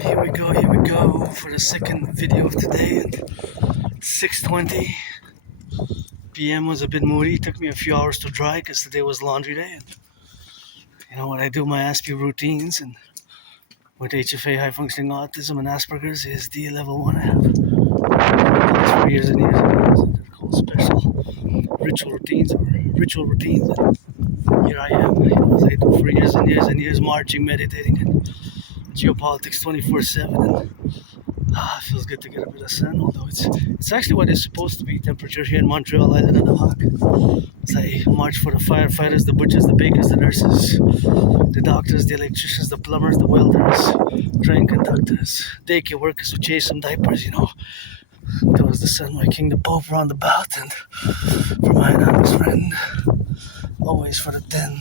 Here we go for the second video of today at 6:20 p.m. was a bit moody. It took me a few hours to dry because today was laundry day. And you know, when I do my Aspiesque routines and with HFA, high functioning autism, and Asperger's is the level 1 I have. For years and years and years. They're called special ritual routines. And here I am, you know, as I do for years and years and years, marching, meditating, and geopolitics 24/7. And it feels good to get a bit of sun, although it's actually what it's supposed to be. Temperature here in Montreal, Island of the Hawk. It's like march for the firefighters, the butchers, the bakers, the nurses, the doctors, the electricians, the plumbers, the welders, train conductors, daycare workers who chase some diapers, you know. Towards the sun, my king, the Pope roundabout, and for my anonymous friend, always for the 10,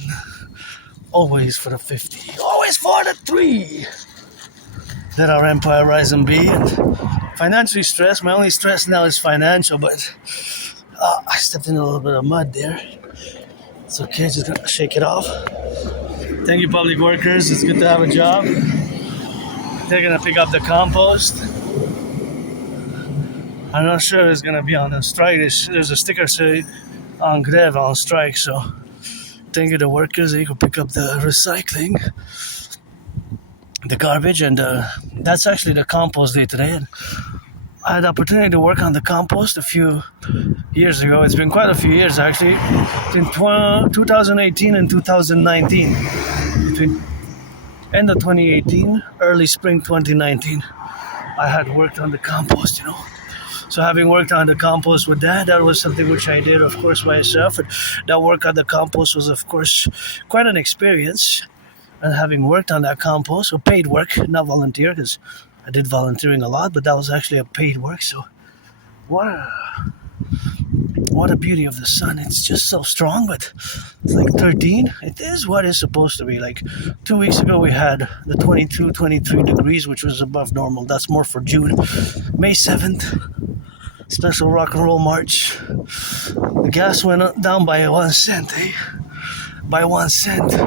always for the 50, always for the 3. Let our empire rise and be. And financially stressed. My only stress now is financial, but I stepped in a little bit of mud there. It's okay, just gonna shake it off. Thank you, public workers. It's good to have a job. They're gonna pick up the compost. I'm not sure it's gonna be on a strike. There's a sticker saying on grève, on strike. So thank you to workers. They can pick up the recycling, the garbage, and that's actually the compost day today. And I had the opportunity to work on the compost a few years ago. It's been quite a few years actually. Between 2018 and 2019. Between end of 2018, early spring 2019, I had worked on the compost, you know. So having worked on the compost with that was something which I did, of course, myself. And that work on the compost was, of course, quite an experience. And having worked on that compost, or paid work, not volunteer, because I did volunteering a lot, but that was actually a paid work. So what a beauty of the sun. It's just so strong, but it's like 13. It is what it's supposed to be. Like 2 weeks ago, we had the 22, 23 degrees, which was above normal. That's more for June. May 7th, special Rock&Roll March. The gas went down by 1 cent, eh? By 1 cent.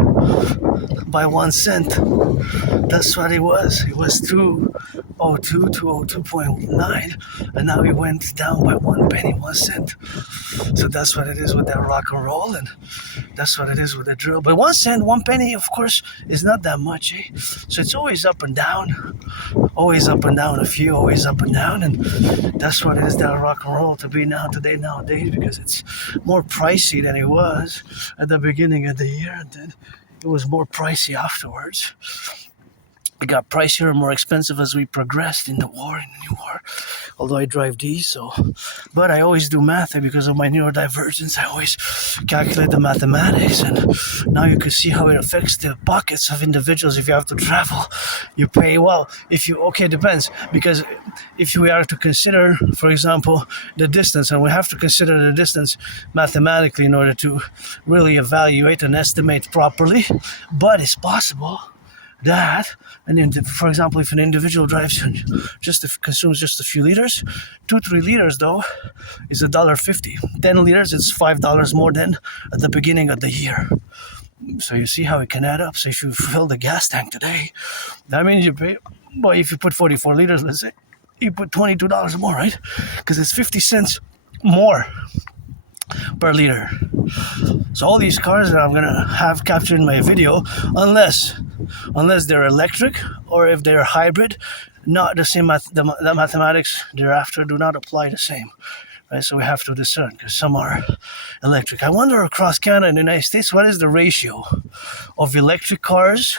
By 1 cent. That's what it was. It was 202, 202.9, and now it went down by 1 penny, 1 cent. So that's what it is with that rock and roll, and that's what it is with the drill. But 1 cent, 1 penny, of course, is not that much, eh? So it's always up and down, always up and down a few, always up and down, and that's what it is, that rock and roll to be nowadays, because it's more pricey than it was at the beginning of the year, and then it was more pricey afterwards. It got pricier and more expensive as we progressed in the new war. Although I drive these, but I always do math because of my neurodivergence. I always calculate the mathematics, and now you can see how it affects the pockets of individuals. If you have to travel, you pay. Well, it depends, because if we are to consider, for example, the distance, and we have to consider the distance mathematically in order to really evaluate and estimate properly, but it's possible that, and then, for example, if an individual drives consumes just a few liters, 2-3 liters though is $1.50. 10 liters, it's $5 more than at the beginning of the year. So you see how it can add up. So if you fill the gas tank today, that means you pay. Well, if you put 44 liters, let's say, you put $22 more, right? Because it's 50 cents more per liter. So all these cars that I'm gonna have captured in my video, unless they're electric or if they're hybrid, not the same. The mathematics thereafter do not apply the same, right? So we have to discern, because some are electric. I wonder across Canada and the United States, what is the ratio of electric cars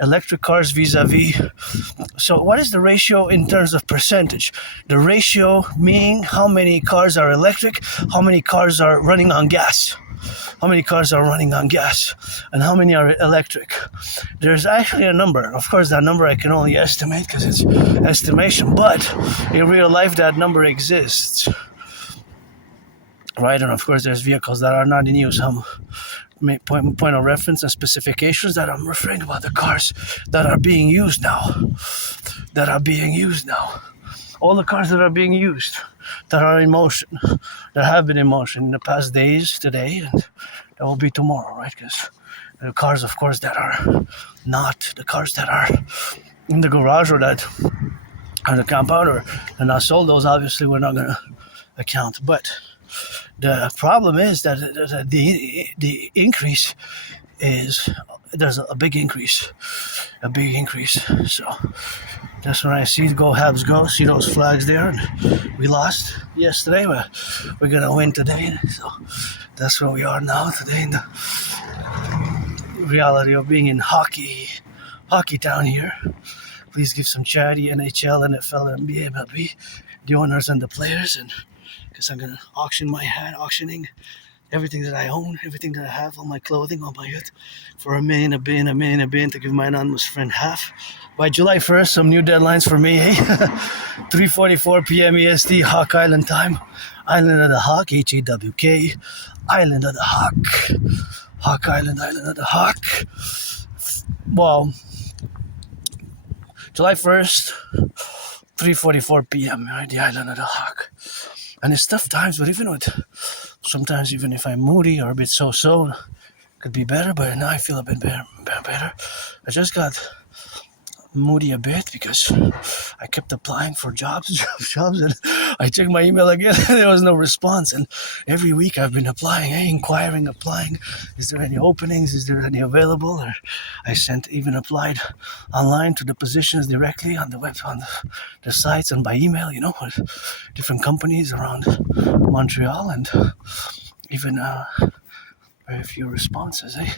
vis-a-vis. So what is the ratio in terms of percentage? The ratio meaning how many cars are electric, how many cars are running on gas, and how many are electric. There's actually a number. Of course, that number I can only estimate because it's estimation, but in real life that number exists, right? And of course there's vehicles that are not in use. Point of reference and specifications that I'm referring about the cars that are being used now. All the cars that are being used, that are in motion, that have been in motion in the past days, today, and that will be tomorrow, right? Because the cars, of course, that are not the cars that are in the garage or that on the compound or they're not sold, those obviously we're not gonna account. But the problem is that the increase is there's a big increase, So that's when I see go Habs go. See those flags there, and we lost yesterday, but we're gonna win today. So that's where we are now today in the reality of being in hockey town here. Please give some charity, NHL, NFL, NBA, MLB, the owners and the players, and because I'm gonna auctioning everything that I own, everything that I have, all my clothing, all my yacht, for $1 million a bin to give my anonymous friend half. By July 1st, some new deadlines for me, eh? 3:44 p.m. EST, Hawk Island time. Island of the Hawk, HAWK. Island of the Hawk. Hawk Island of the Hawk. Well, July 1st, 3:44 p.m. Right, the Island of the Hawk. And it's tough times, but sometimes even if I'm moody or a bit so-so, could be better, but now I feel a bit better. I just got moody a bit because I kept applying for jobs, and I checked my email again and there was no response. And every week I've been applying, applying. Is there any openings? Is there any available? Or I applied online to the positions directly on the web, on the sites and by email, with different companies around Montreal, and even very few responses, eh?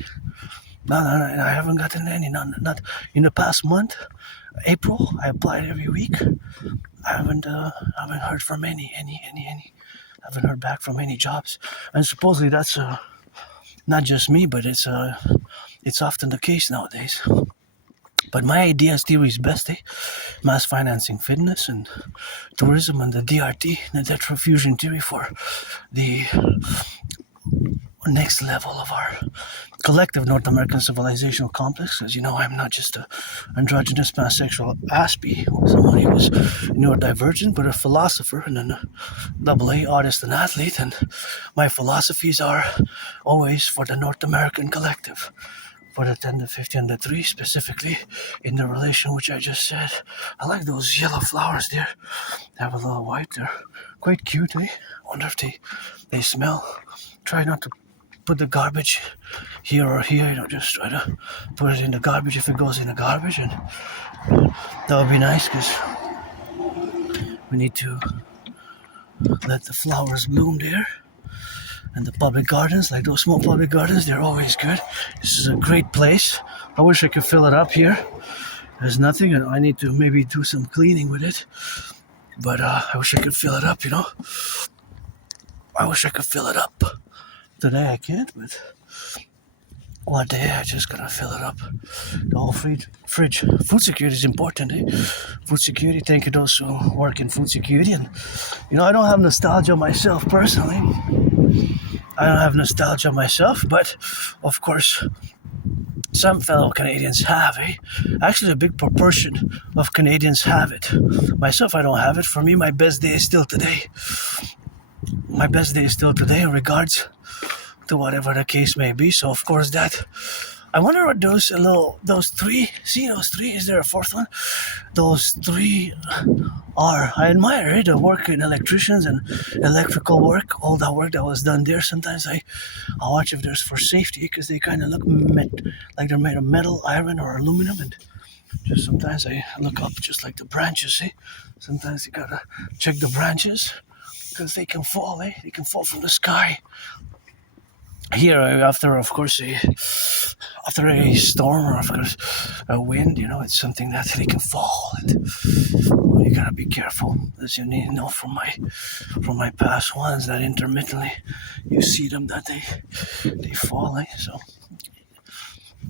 No, I haven't gotten any. Not in the past month, April. I applied every week. I haven't heard from any. I haven't heard back from any jobs. And supposedly that's not just me, but it's often the case nowadays. But my idea is theory is best, eh? Mass financing, fitness, and tourism, and the DRT, the debt refusion theory for the next level of our collective North American civilizational complex. As you know, I'm not just an androgynous pansexual Aspie, somebody who's neurodivergent, but a philosopher and a AA artist and athlete. And my philosophies are always for the North American collective, for the 10, the 50, and the 3, specifically in the relation which I just said. I like those yellow flowers there. They have a little white. They're quite cute, eh? Wonder if they smell. Try not to put the garbage here or here, just try to put it in the garbage if it goes in the garbage, and that would be nice because we need to let the flowers bloom there. And the public gardens, like those small public gardens, they're always good. This is a great place. I wish I could fill it up here. There's nothing, and I need to maybe do some cleaning with it, but I wish I could fill it up, I wish I could fill it up. Today I can't, but one day I just gotta fill it up. The whole fridge. Food security is important, eh? Food security, thank you those who work in food security. And, I don't have nostalgia myself personally. But of course, some fellow Canadians have, eh? Actually, a big proportion of Canadians have it. Myself, I don't have it. For me, my best day is still today. In regards to whatever the case may be. So of course that, I wonder what those 3, see those 3, is there a fourth one? Those 3 are, I admire the work in electricians and electrical work, all that work that was done there. Sometimes I watch if there's for safety, because they kind of look like they're made of metal, iron, or aluminum, and just sometimes I look up just like the branches, eh? Sometimes you gotta check the branches, because they can fall, eh? They can fall from the sky. Here, after a storm, or of course a wind, it's something that they can fall, and you gotta be careful, as you need to know from my past ones, that intermittently you see them that they fall, eh? So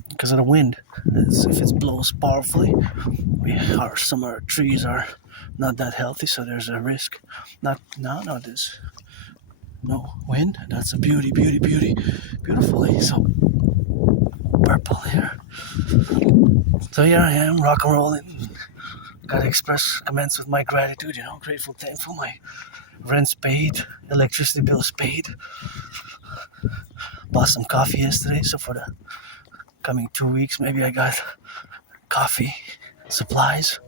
because of the wind, if it blows powerfully, some of our trees are not that healthy, so there's a risk. There's no wind. That's a beautifully. So purple here. So here I am, rock and rolling. Gotta commence with my gratitude, grateful, thankful. My rent's paid, electricity bill's paid. Bought some coffee yesterday, so for the coming 2 weeks, maybe I got coffee supplies,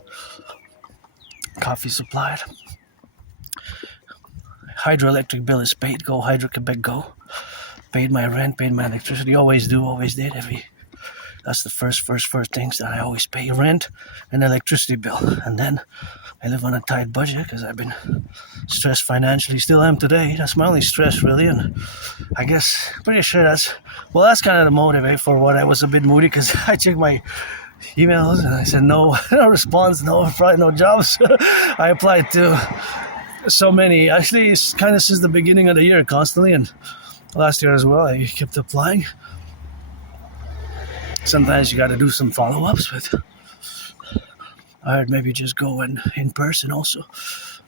coffee supplied. Hydroelectric bill is paid. Go Hydro-Quebec, go. Paid my rent, paid my electricity. Always do, always did. That's the first things that I always pay: rent and electricity bill. And then I live on a tight budget because I've been stressed financially. Still am today. That's my only stress, really. And I guess pretty sure that's kind of the motive for what I was a bit moody, because I checked my emails and I said no response, probably no jobs. I applied to so many, actually it's kind of since the beginning of the year, constantly, and last year as well I kept applying. Sometimes you got to do some follow-ups, but I'd maybe just go in person also.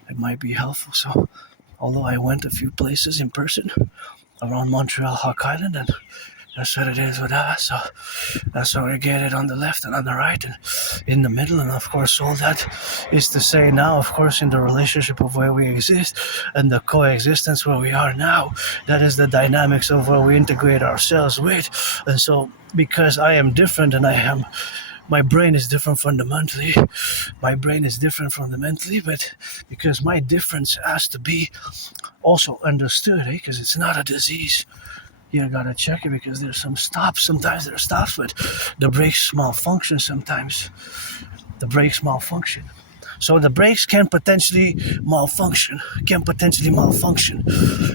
It might be helpful. So although I went a few places in person around Montreal, Hawk Island, and that's what it is with us. So that's how we get it on the left and on the right and in the middle. And of course, all that is to say now, of course, in the relationship of where we exist and the coexistence where we are now, that is the dynamics of where we integrate ourselves with. And so because I am different and my brain is different fundamentally, my brain is different fundamentally, but because my difference has to be also understood, because it's not a disease. You gotta check it because there's some stops. Sometimes there are stops, but the brakes malfunction sometimes. The brakes malfunction. So the brakes can potentially malfunction,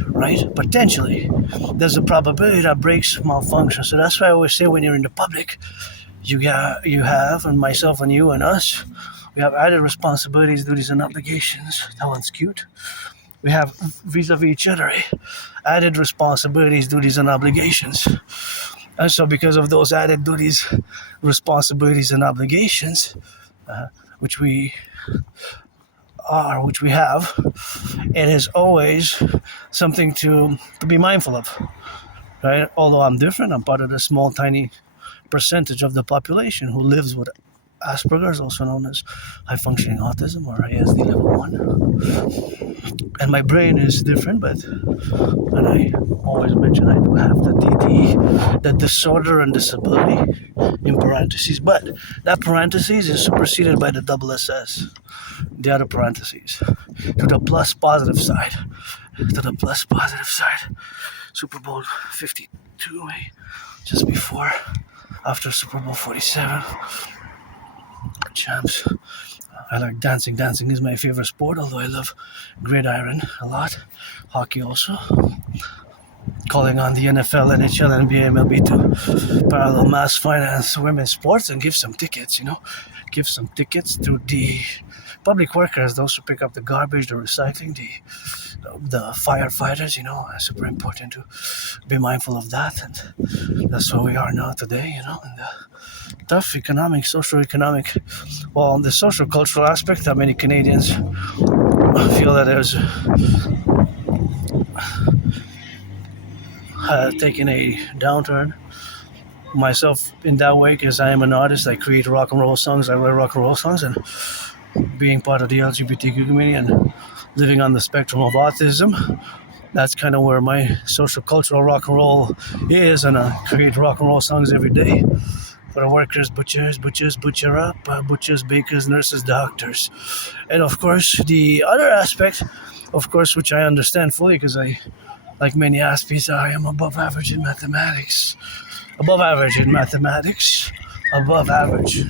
right? Potentially. There's a probability that brakes malfunction. So that's why I always say when you're in the public, you have, and myself and you and us, we have added responsibilities, duties, and obligations. That one's cute. We have vis-a-vis each other, added responsibilities, duties, and obligations. And so because of those added duties, responsibilities, and obligations, which we have, it is always something to be mindful of, right? Although I'm different, I'm part of the small, tiny percentage of the population who lives with Asperger's, also known as high-functioning autism or ASD level 1. And my brain is different, but and I always mention I do have the dedie, the disorder and disability in parentheses, but that parentheses is superseded by the double SS, the other parentheses, to the plus positive side, Super Bowl 52, just before, after Super Bowl 47. Champs. I like dancing. Dancing is my favorite sport, although I love gridiron a lot. Hockey also. Calling on the NFL, NHL, NBA, MLB to parallel mass finance women's sports and give some tickets, Give some tickets to the public workers, those who pick up the garbage, the recycling, the firefighters, It's super important to be mindful of that. And that's where we are now today, in the tough economic, socio-economic, the social-cultural aspect that many Canadians feel that there's taking a downturn. Myself in that way, because I am an artist, I create rock and roll songs, I write rock and roll songs, and being part of the LGBTQ community and living on the spectrum of autism, that's kind of where my social-cultural rock and roll is, and I create rock and roll songs every day. For the workers, butchers, butcher up, butchers, bakers, nurses, doctors. And of course, the other aspect, of course, which I understand fully because I, like many Aspiesque, I am above average in mathematics. Above average.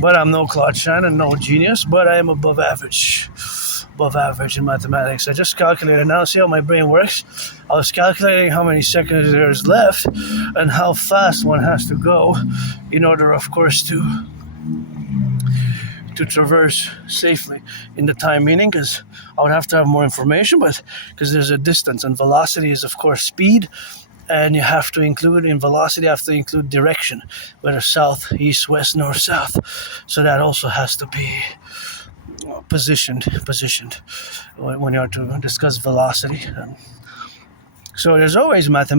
But I'm no Claude Shannon, no genius, but I am above average in mathematics. I just calculated now, see how my brain works. I was calculating how many seconds there's left and how fast one has to go in order, of course, to traverse safely in the time, meaning because I would have to have more information, but because there's a distance, and velocity is, of course, speed, and you have to include, in velocity, you have to include direction, whether south, east, west, north, south. So that also has to be positioned when you are to discuss velocity. So there's always math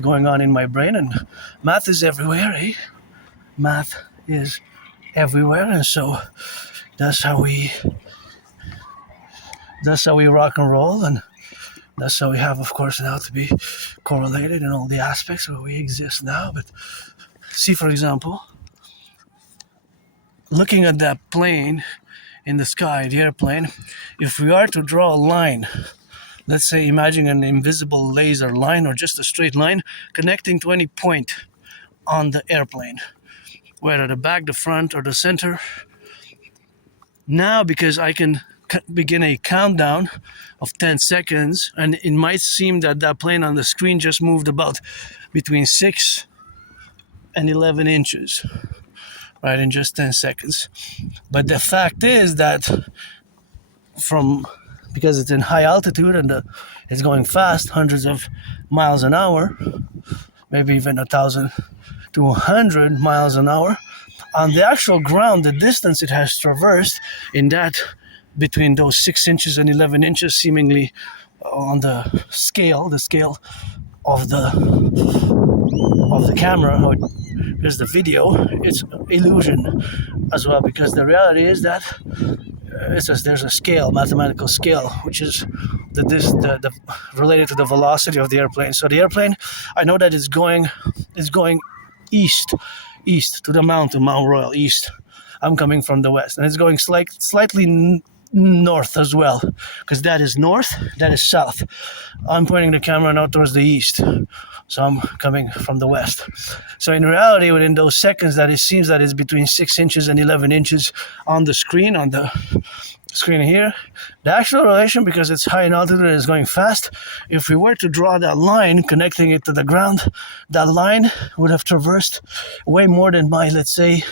going on in my brain, and math is everywhere, Math is everywhere, and so that's how we rock and roll, and that's how we have, of course, now to be correlated in all the aspects where we exist now. But see, for example, looking at that plane in the sky, the airplane, if we are to draw a line, let's say imagine an invisible laser line or just a straight line connecting to any point on the airplane, whether the back, the front, or the center. Now, because I can begin a countdown of 10 seconds, and it might seem that that plane on the screen just moved about between 6 and 11 inches, right, in just 10 seconds. But the fact is that because it's in high altitude and it's going fast, hundreds of miles an hour, maybe even 1,000 to 100 miles an hour, on the actual ground, the distance it has traversed in that between those 6 inches and 11 inches, seemingly on the scale of the camera, or there's the video, it's illusion as well, because the reality is that there's a scale, mathematical scale, which is the related to the velocity of the airplane. So the airplane, I know that it's going east to the mountain, Mount Royal, east. I'm coming from the west, and it's going slightly north as well, because that is north, that is south. I'm pointing the camera now towards the east, so I'm coming from the west. So in reality, within those seconds, that it seems that it's between 6 inches and 11 inches on the screen here. The actual relation, because it's high in altitude and it's going fast, if we were to draw that line connecting it to the ground, that line would have traversed way more than let's say,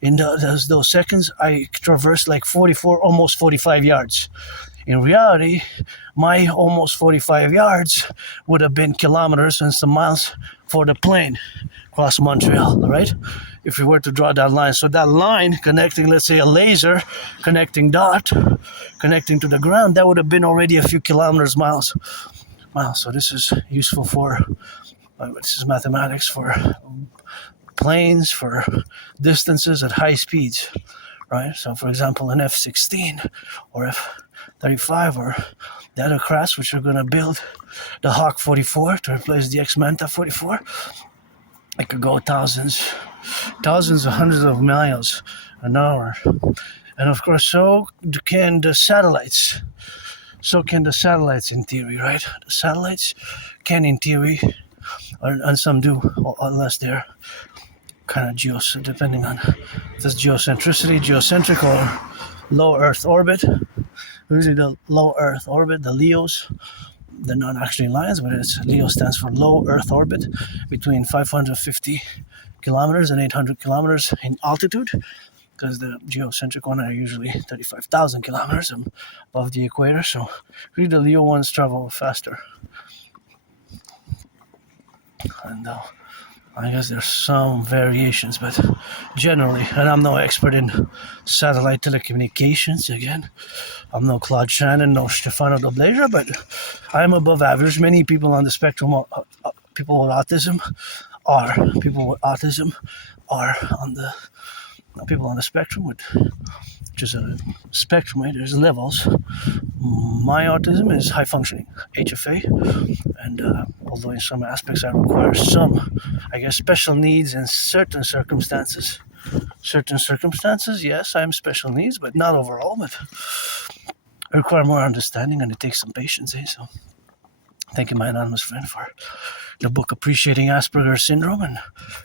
in those seconds, I traversed like 44, almost 45 yards. In reality, my almost 45 yards would have been kilometers and some miles for the plane across Montreal, right? If we were to draw that line. So that line connecting, let's say, a laser connecting dot, connecting to the ground, that would have been already a few kilometers, miles. So this is useful this is mathematics for planes, for distances at high speeds, right? So for example, an F-16 or F-35 or the other crafts which are going to build the Hawk 44 to replace the X-Manta 44, it could go thousands or hundreds of miles an hour. And of course, so can the satellites in theory, right? The satellites can in theory, and some do, unless they're kind of depending on this geocentric or low Earth orbit. Usually the low Earth orbit, the LEOs, they're not actually lines, but LEO stands for low Earth orbit, between 550 kilometers and 800 kilometers in altitude, because the geocentric ones are usually 35,000 kilometers above the equator. So really the LEO ones travel faster. And I guess there's some variations, but generally, and I'm no expert in satellite telecommunications, again, I'm no Claude Shannon, no Stefano Dobleja, but I'm above average. Many people on the spectrum, people with autism are on the people on the spectrum, which is a spectrum, right? There's levels. My autism is high functioning, HFA, and although in some aspects I require some, I guess, special needs in certain circumstances. Yes, I'm special needs, but not overall. But I require more understanding, and it takes some patience. So, thank you, my anonymous friend, for the book Appreciating Asperger's Syndrome and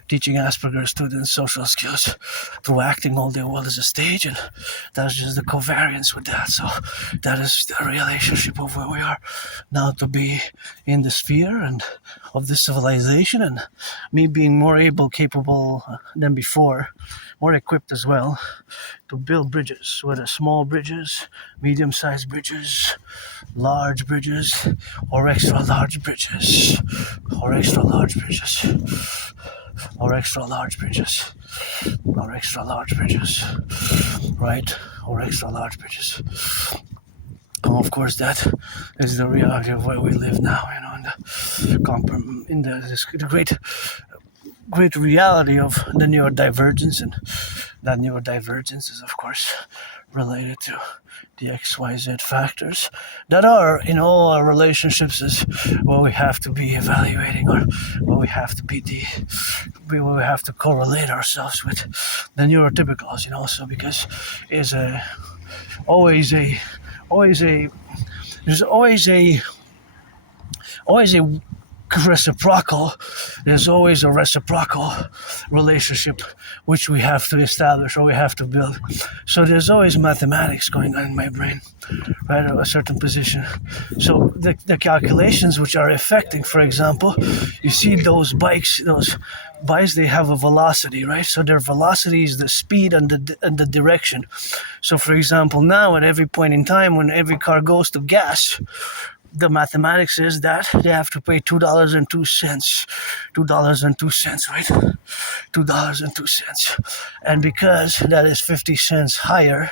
teaching Asperger's students social skills through acting all their world as a stage, and that's just the covariance with that. So that is the relationship of where we are now to be in the sphere and of this civilization, and me being more capable than before, more equipped as well to build bridges, whether small bridges, medium-sized bridges, large bridges, or extra large bridges, or extra large bridges, or extra large bridges, or extra large bridges, right? Or extra large bridges. And of course, that is the reality of where we live now, in the great reality of the neurodivergence and That neurodivergence is, of course, related to the XYZ factors that are in all our relationships is what we have to be evaluating, or what we have to be we have to correlate ourselves with the neurotypicals, so because it's always a there's always a reciprocal there's always a reciprocal relationship which we have to establish or we have to build. So there's always mathematics going on in my brain, right, at a certain position. So the calculations which are affecting, for example, you see those bikes, they have a velocity, right? So their velocity is the speed and the direction. So for example, now at every point in time when every car goes to gas, the mathematics is that they have to pay $2.02, right? $2.02. And because that is 50 cents higher,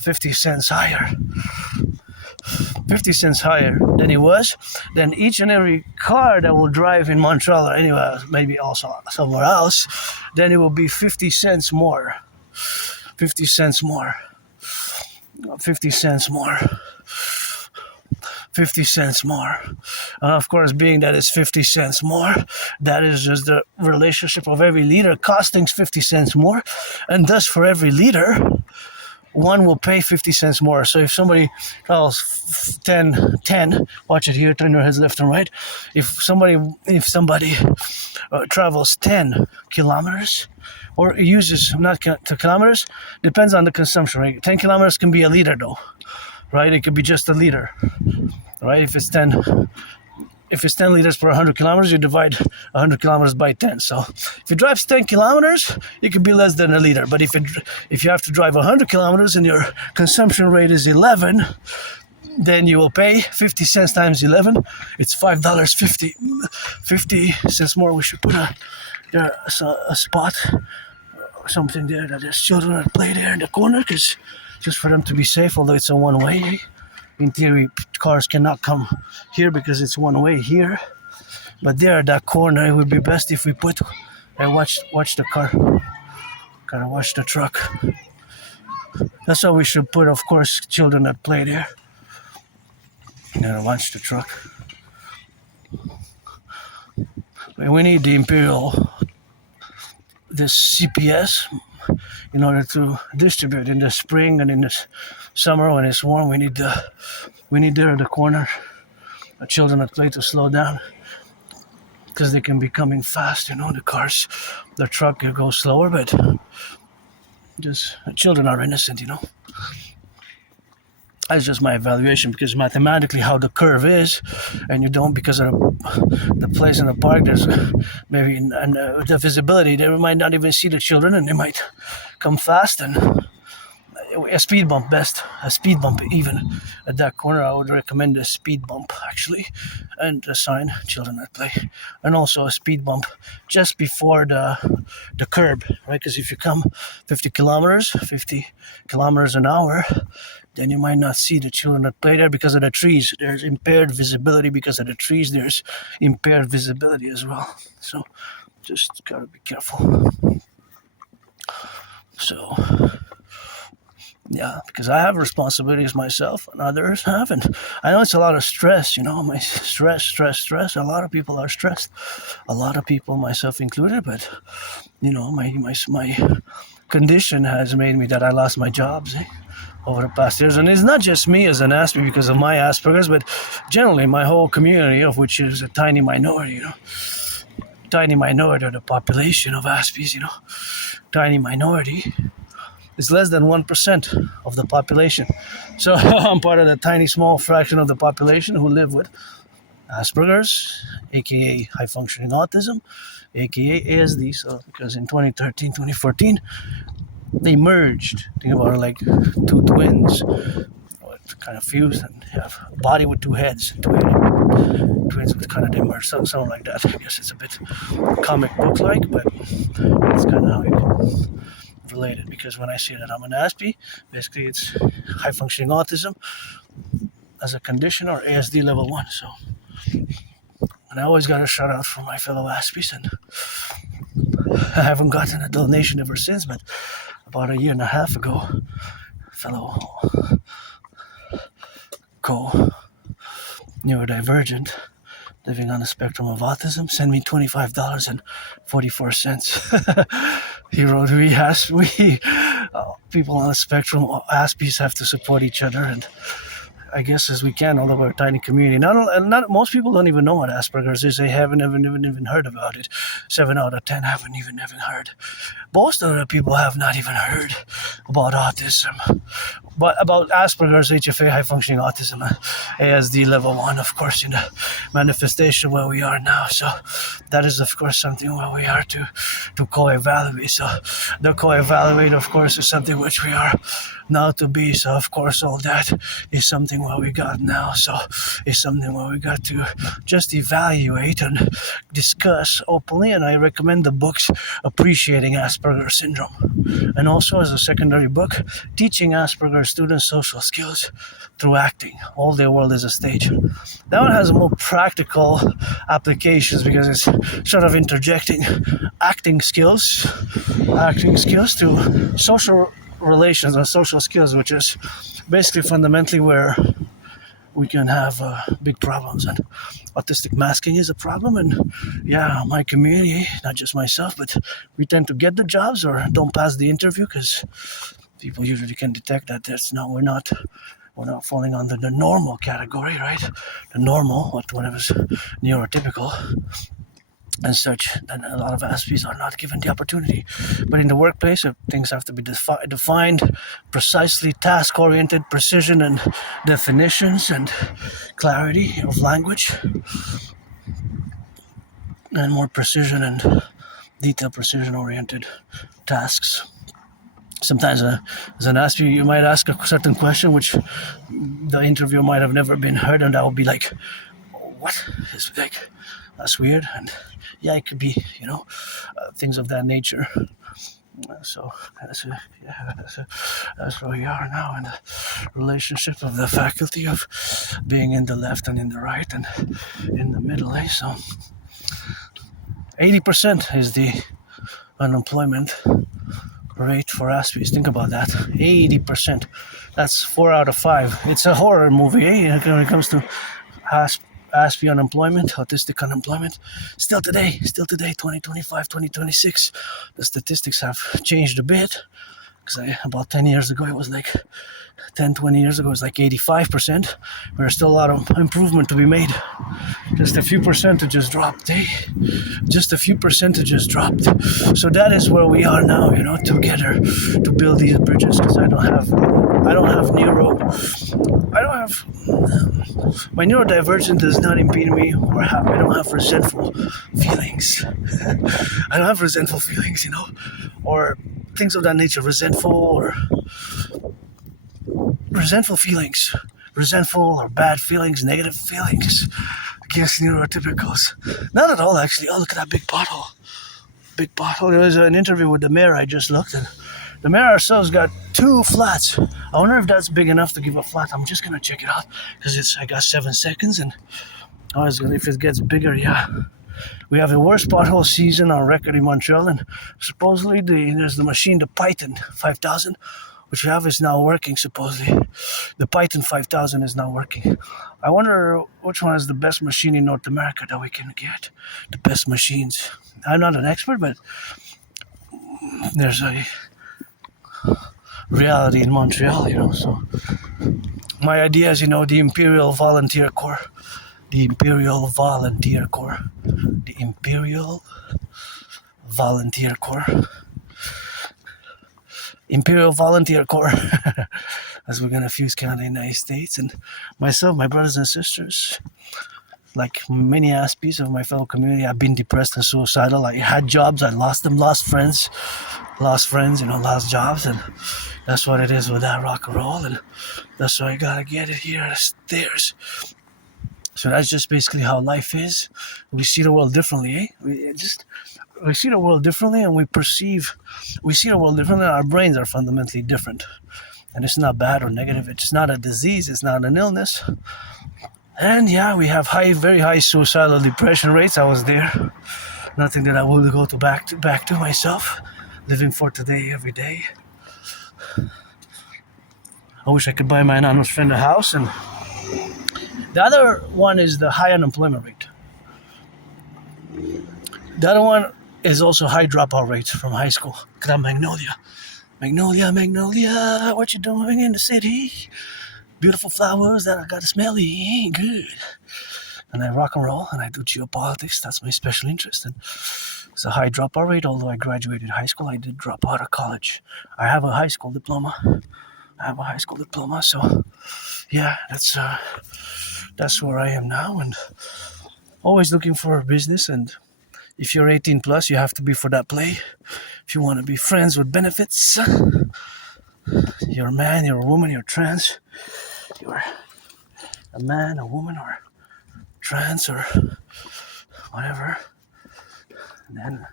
50 cents higher than it was, then each and every car that will drive in Montreal or anywhere, maybe also somewhere else, then it will be 50 cents more. 50 cents more. 50 cents more. 50 cents more. And of course, being that it's 50 cents more, that is just the relationship of every liter costing 50 cents more. And thus, for every liter, one will pay 50 cents more. So if somebody travels 10, watch it here, turn your heads left and right. If somebody travels 10 kilometers, or uses, not kilometers, depends on the consumption, right? 10 kilometers can be a liter though, right? It could be just a liter, right? If it's 10 liters per 100 kilometers, you divide 100 kilometers by 10. So if it drives 10 kilometers, it could be less than a liter. But if you have to drive 100 kilometers and your consumption rate is 11, then you will pay 50 cents times 11. It's $5.50. 50 cents more. We should put a spot, something there that there's children that play there in the corner, because just for them to be safe, although it's a one-way. In theory, cars cannot come here because it's one way here. But there at that corner, it would be best if we put and watch the car. Gotta watch the truck. That's how we should put, of course, children that play there. Gotta watch the truck. We need the Imperial, this CPS, in order to distribute in the spring and in the summer when it's warm. We need there at the corner, the children that play to slow down, because they can be coming fast. The cars, the truck can go slower, but just children are innocent. That's just my evaluation, because mathematically how the curve is, and you don't, because of the place in the park, there's maybe the visibility, they might not even see the children, and they might come fast, and a speed bump even at that corner. I would recommend a speed bump actually, and a sign, children that play, and also a speed bump just before the curb, right? Because if you come 50 kilometers an hour, then you might not see the children that play there because of the trees. There's impaired visibility because of the trees. There's impaired visibility as well. So just gotta be careful. So yeah, because I have responsibilities myself and others have, and I know it's a lot of stress, my stress. A lot of people are stressed. A lot of people, myself included, but my condition has made me that I lost my jobs, over the past years. And it's not just me as an Aspie because of my Asperger's, but generally my whole community, of which is a tiny minority, tiny minority of the population of Aspies, tiny minority. It's less than 1% of the population. So I'm part of the tiny small fraction of the population who live with Asperger's, aka high functioning autism, aka ASD. So because in 2013, 2014, they merged. Think about it like two twins, kind of fused, and have a body with two heads. Twins with kind of they merged, something like that. I guess it's a bit comic book like, but it's kind of how it related. Because when I say that I'm an Aspie, basically it's high functioning autism as a condition, or ASD level 1. So, and I always got a shout out for my fellow Aspies, and I haven't gotten a donation ever since, but about a year and a half ago, fellow neurodivergent living on the spectrum of autism sent me $25.44. He wrote, people on the spectrum, Aspies, have to support each other, and I guess as we can, all of our tiny community. Not most people don't even know what Asperger's is. They haven't even heard about it. 7 out of 10 haven't even heard. Most of the people have not even heard about autism. But about Asperger's, HFA, high functioning autism, ASD level 1, of course, in the manifestation where we are now. So that is, of course, something where we are to co-evaluate. So the co-evaluate, of course, is something which we are now to be. So, of course, all that is something what we got now. So it's something where we got to just evaluate and discuss openly. And I recommend the books Appreciating Asperger's Syndrome. And also as a secondary book, Teaching Asperger's Students Social Skills Through Acting. All Their World is a Stage. That one has more practical applications because it's sort of interjecting acting skills to social relations and social skills, which is basically fundamentally where we can have big problems, and autistic masking is a problem. And yeah, my community, not just myself, but we tend to get the jobs or don't pass the interview because people usually can detect that we're not falling under the normal category, right? The normal, whatever's neurotypical and such, then a lot of Aspies are not given the opportunity. But in the workplace, things have to be defined precisely, task-oriented, precision and definitions and clarity of language, and more precision and detail precision-oriented tasks. Sometimes as an Aspie, you might ask a certain question which the interviewer might have never been heard, and that will be like, what? It's like, that's weird. And yeah, it could be, things of that nature. So that's where we are now in the relationship of the faculty of being in the left and in the right and in the middle. So 80% is the unemployment rate for Aspies. Think about that. 80%. That's 4 out of 5. It's a horror movie, when it comes to Aspie unemployment, autistic unemployment. Still today, 2025, 2026, the statistics have changed a bit. Because about 10 years ago, it was like 20 years ago, it was like 85%. There's still a lot of improvement to be made. Just a few percentages dropped, Just a few percentages dropped. So that is where we are now, together to build these bridges. Because my neurodivergent does not impede me, I don't have resentful feelings. I don't have resentful feelings, or things of that nature, resentful or bad feelings, negative feelings against neurotypicals. Not at all, actually. Oh, look at that big pothole. There was an interview with the mayor I just looked at. The mayor ourselves got 2 flats. I wonder if that's big enough to give a flat. I'm just gonna check it out because I got 7 seconds, and if it gets bigger, yeah. We have the worst pothole season on record in Montreal, and supposedly there's the machine, the Python 5000, which we have is now working, supposedly. The Python 5000 is now working. I wonder which one is the best machine in North America that we can get. The best machines. I'm not an expert, but there's a reality in Montreal, so my idea is, the Imperial Volunteer Corps. The Imperial Volunteer Corps. As we're going to fuse Canada and the United States. And myself, my brothers and sisters, like many Aspies of my fellow community, I've been depressed and suicidal. I had jobs, I lost them, lost friends, lost jobs, and that's what it is with that rock and roll, and that's why I gotta get it here at the stairs. So that's just basically how life is. We see the world differently, We see the world differently, and we see the world differently, and our brains are fundamentally different. And it's not bad or negative. It's not a disease. It's not an illness. And yeah, we have very high suicidal depression rates. I was there. Nothing that I will go back to myself. Living for today, every day. I wish I could buy my anonymous friend a house. And the other one is the high unemployment rate. The other one is also high dropout rates from high school. Cause I'm Magnolia, what you doing in the city? Beautiful flowers that I gotta smell, good. And I rock and roll, and I do geopolitics. That's my special interest. And it's a high dropout rate. Although I graduated high school, I did drop out of college. I have a high school diploma. So yeah, that's where I am now, and always looking for a business. And if you're 18 plus, you have to be for that play. If you want to be friends with benefits, you're a man, you're a woman, you're trans, you're a man, a woman, or trans, or whatever, and then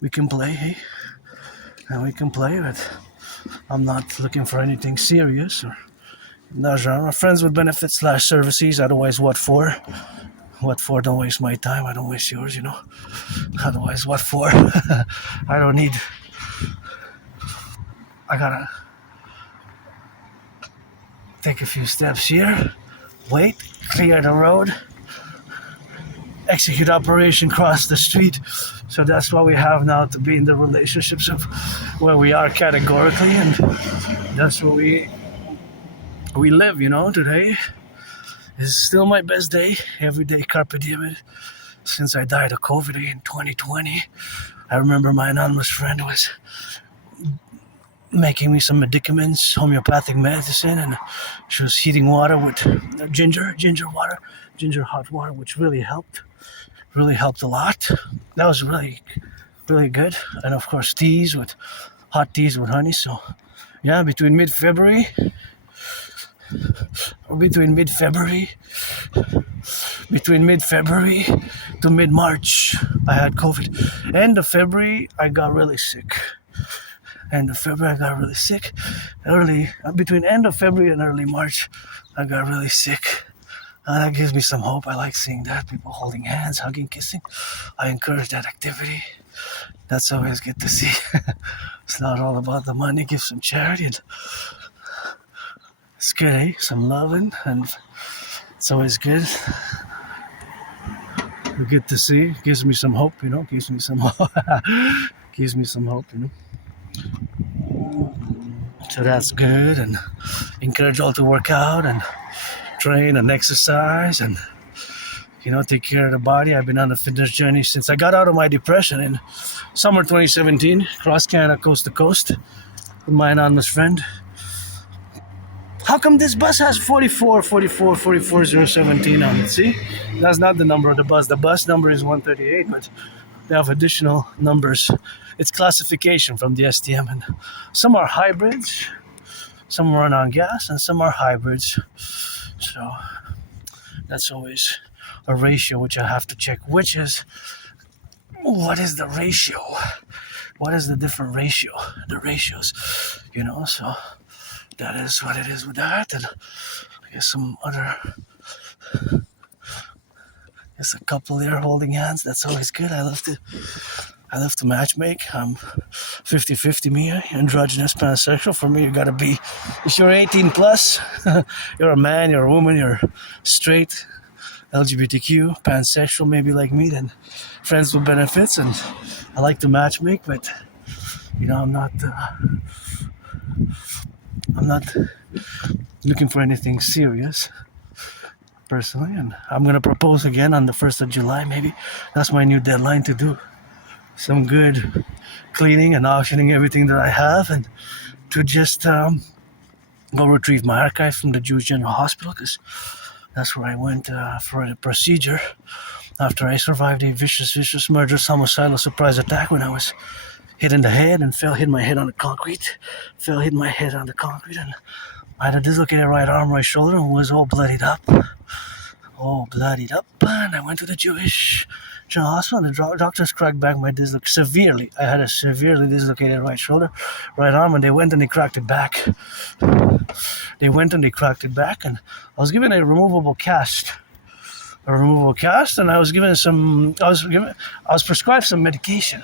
we can play, hey? And we can play, but I'm not looking for anything serious or in that genre. Friends with benefits / services, otherwise what for? What for? Don't waste my time, I don't waste yours, Otherwise, what for? I don't need... I gotta take a few steps here, wait, clear the road, execute operation, cross the street. So that's what we have now, to be in the relationships of where we are categorically, and that's where we live, Today is still my best day. Every day, carpe diem. Since I died of COVID in 2020, I remember my anonymous friend was making me some medicaments, homeopathic medicine, and she was heating water with ginger hot water, which really helped a lot. That was really, really good. And of course, hot teas with honey. So yeah, between mid-February to mid-March, I had COVID. End of February, I got really sick. Between end of February and early March, I got really sick. And that gives me some hope. I like seeing that. People holding hands, hugging, kissing. I encourage that activity. That's always good to see. It's not all about the money. Give some charity. And it's good, eh? Some loving. And it's always good. Good to see. Gives me some hope, Gives me some hope. So that's good. And encourage all to work out and train and exercise and take care of the body. I've been on the fitness journey since I got out of my depression in summer 2017, cross Canada, coast to coast, with my anonymous friend. How come this bus has 44017 on it? See, that's not the number of the bus. The bus number is 138, but they have additional numbers. It's classification from the STM, and some are hybrids, some run on gas, and some are hybrids. So that's always a ratio which I have to check, what is the ratio? What is the different ratio? The ratios, so that is what it is with that. And I guess a couple there holding hands. That's always good. I love to match make. I'm 50-50 me, androgynous, pansexual. For me, you gotta be, if you're 18 plus, you're a man, you're a woman, you're straight, LGBTQ, pansexual, maybe like me, then friends with benefits. And I like to match make, but I'm not looking for anything serious personally. And I'm gonna propose again on the 1st of July, maybe. That's my new deadline, to do some good cleaning and auctioning everything that I have, and to just go retrieve my archive from the Jewish General Hospital, because that's where I went for the procedure after I survived a vicious murderous homicidal surprise attack when I was hit in the head and hit my head on the concrete, and I had a dislocated right arm, right shoulder, and was all bloodied up. And I went to the Jewish General Hospital, and the doctors cracked back my severely. I had a severely dislocated right shoulder, right arm, and they went and they cracked it back. And I was given a removable cast a removal cast, and I was prescribed some medication.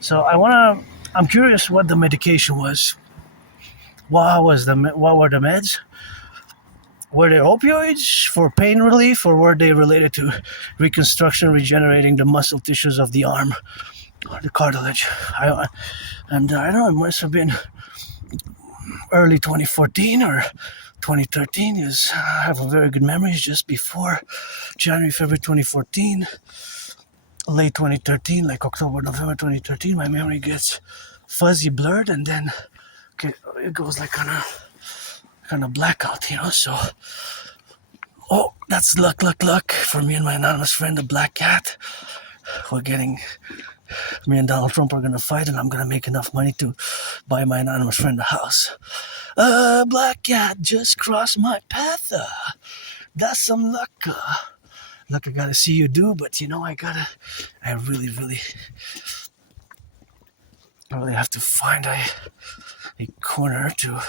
So I'm curious what the medication was. What were the meds? Were they opioids for pain relief, or were they related to reconstruction, regenerating the muscle tissues of the arm or the cartilage? I don't know, it must have been early 2014 or 2013, because I have a very good memory. Just before January, February 2014, late 2013, like October, November 2013, my memory gets fuzzy, blurred, and then it goes like kind of blackout, So, that's luck for me and my anonymous friend, the Black Cat. Me and Donald Trump are going to fight, and I'm going to make enough money to buy my anonymous friend a house. Black Cat just crossed my path. That's some luck. Look, I got to see you do, but I really have to find a corner to...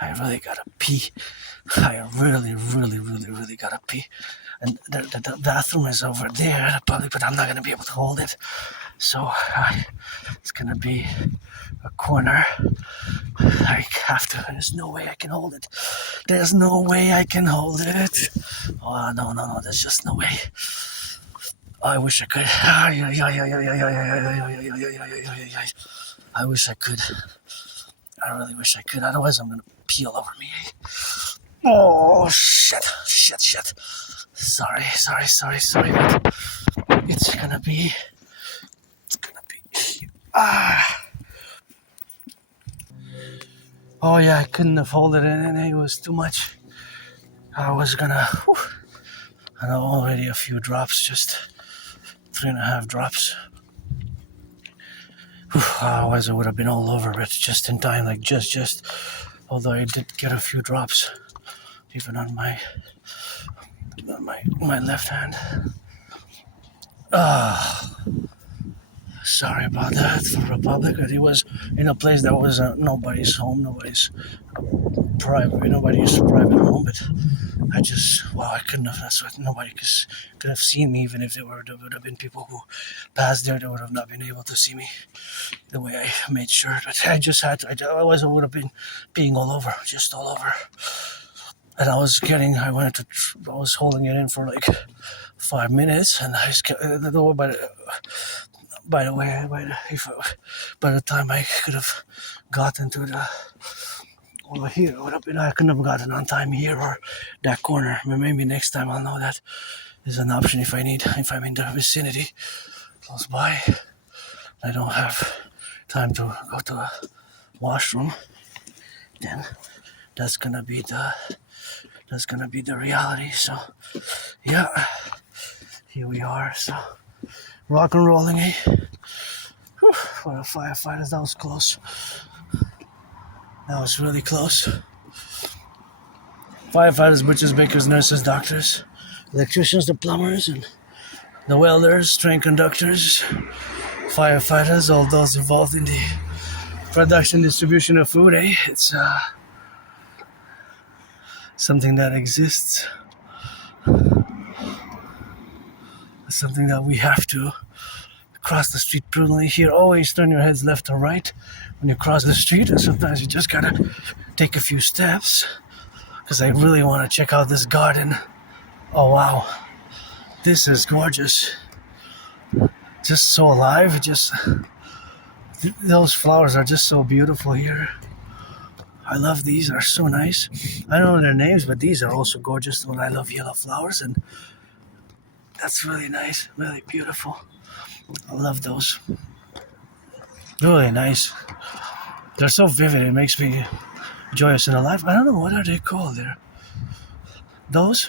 I really gotta pee. I really gotta pee. And the bathroom is over there, probably, but I'm not gonna be able to hold it. So it's gonna be a corner. I have to. There's no way I can hold it. Oh, no. There's just no way. I wish I could. I wish I could. I really wish I could. Otherwise, I'm gonna pee all over me. Oh, shit. Sorry. But it's gonna be. Oh yeah, I couldn't have held it in. It was too much. I was gonna. I know already a few drops, just 3.5 drops. Otherwise, I would have been all over it just in time, like just. Although I did get a few drops, even on my left hand. Sorry about that for Republik. He was in a place that was nobody's home, nobody's private, nobody's private home. But I couldn't have. That's what nobody could have seen me, even if there would have been people who passed there. They would have not been able to see me the way I made sure. But I just had to. Otherwise, I would have been peeing all over. And I was holding it in for like 5 minutes, and I just kept the door by the time I could have gotten to the over here, I couldn't have gotten on time here or that corner. But maybe next time I'll know that is an option if I'm in the vicinity close by. I don't have time to go to a washroom. Then that's gonna be the reality. So yeah, here we are. So rock and rolling, eh? Whew, for the firefighters, that was close. That was really close. Firefighters, butchers, bakers, nurses, doctors, electricians, the plumbers, and the welders, train conductors, firefighters, all those involved in the production, distribution of food, eh? It's something that exists. It's something that we have to cross the street prudently here. Always turn your heads left or right when you cross the street, and sometimes you just gotta take a few steps, because I really want to check out this garden. Oh wow, this is gorgeous. Just so alive. Those flowers are just so beautiful here. I love these. They're so nice. I don't know their names, but these are also gorgeous. I love yellow flowers, and that's really nice, really beautiful. I love those. Really nice. They're so vivid. It makes me joyous and alive. I don't know, what are they called there? Those?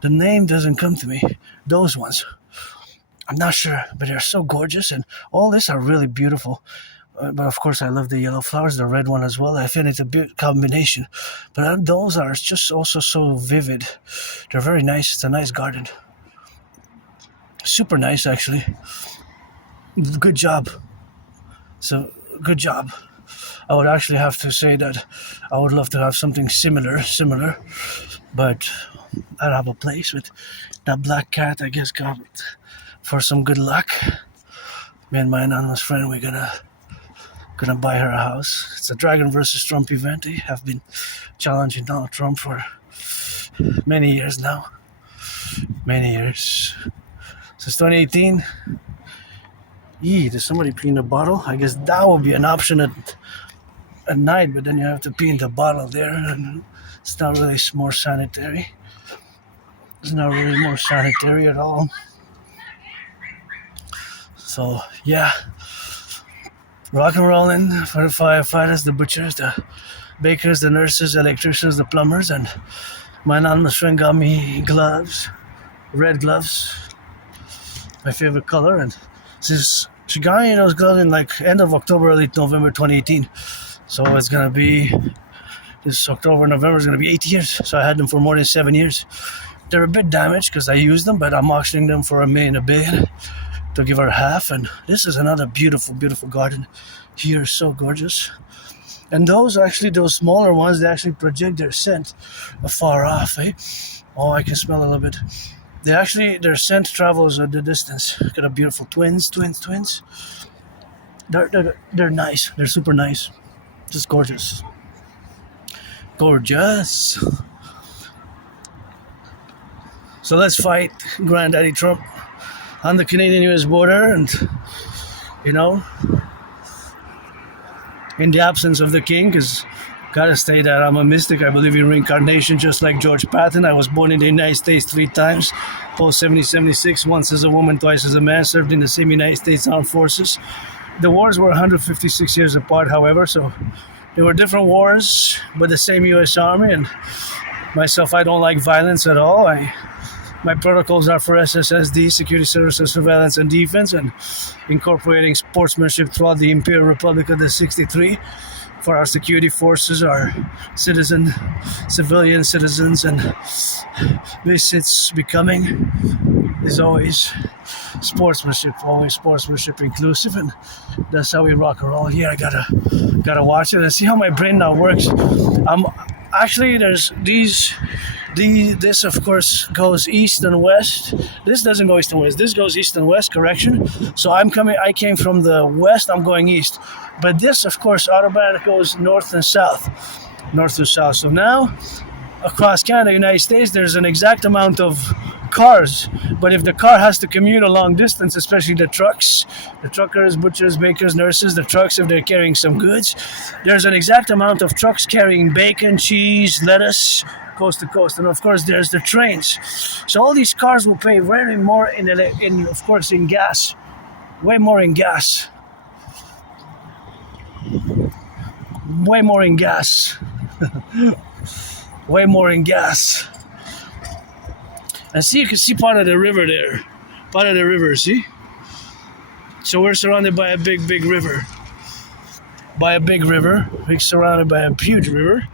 The name doesn't come to me. Those ones. I'm not sure, but they're so gorgeous, and all these are really beautiful. But of course, I love the yellow flowers, the red one as well. I feel it's a good combination. But those are just also so vivid. They're very nice. It's a nice garden. Super nice, actually. Good job. So, good job. I would actually have to say that I would love to have something similar, but I don't have a place with that black cat. I guess got for some good luck. Me and my anonymous friend, we're gonna buy her a house. It's a Dragon versus Trump event. They have been challenging Donald Trump for many years now. Many years. Since 2018. Does somebody pee in the bottle? I guess that would be an option at night, but then you have to pee in the bottle there, and it's not really more sanitary. It's not really more sanitary at all. So, yeah. Rock and rolling for the firefighters, the butchers, the bakers, the nurses, the electricians, the plumbers, and my anonymous friend got me gloves, red gloves, my favorite color, and she got me those gloves in like end of October, early November 2018. So it's gonna be this October, November is gonna be 8 years. So I had them for more than 7 years. They're a bit damaged because I used them, but I'm auctioning them for $1 million to give her half. And this is another beautiful, beautiful garden here, so gorgeous. And those smaller ones, they actually project their scent afar off, eh? Oh, I can smell a little bit. Their scent travels at the distance. Got a beautiful twins. They're nice. They're super nice. Just gorgeous. Gorgeous. So let's fight Granddaddy Trump on the Canadian-US border, and in the absence of the king, because gotta say that I'm a mystic. I believe in reincarnation, just like George Patton. I was born in the United States 3 times, post 1776, once as a woman, twice as a man, served in the same United States Armed Forces. The wars were 156 years apart, however, so they were different wars, but the same U.S. Army. And myself, I don't like violence at all. My protocols are for SSSD, security services, surveillance, and defense, and incorporating sportsmanship throughout the Imperial Republic of the 63 for our security forces, our civilian citizens, and this it's becoming is always sportsmanship inclusive, and that's how we rock and roll here. I gotta watch it and see how my brain now works. There's this of course goes east and west. This doesn't go east and west. This goes east and west, correction. So I came from the west, I'm going east. But this, of course, autobahn goes north and south. So now, across Canada, United States, there's an exact amount of cars. But if the car has to commute a long distance, especially the trucks, the truckers, butchers, bakers, nurses, the trucks, if they're carrying some goods, there's an exact amount of trucks carrying bacon, cheese, lettuce, coast to coast. And of course, there's the trains. So all these cars will pay very more in gas. Way more in gas. Way more in gas. Way more in gas. And see, you can see part of the river there. See? So we're surrounded by a big river. We're surrounded by a huge river.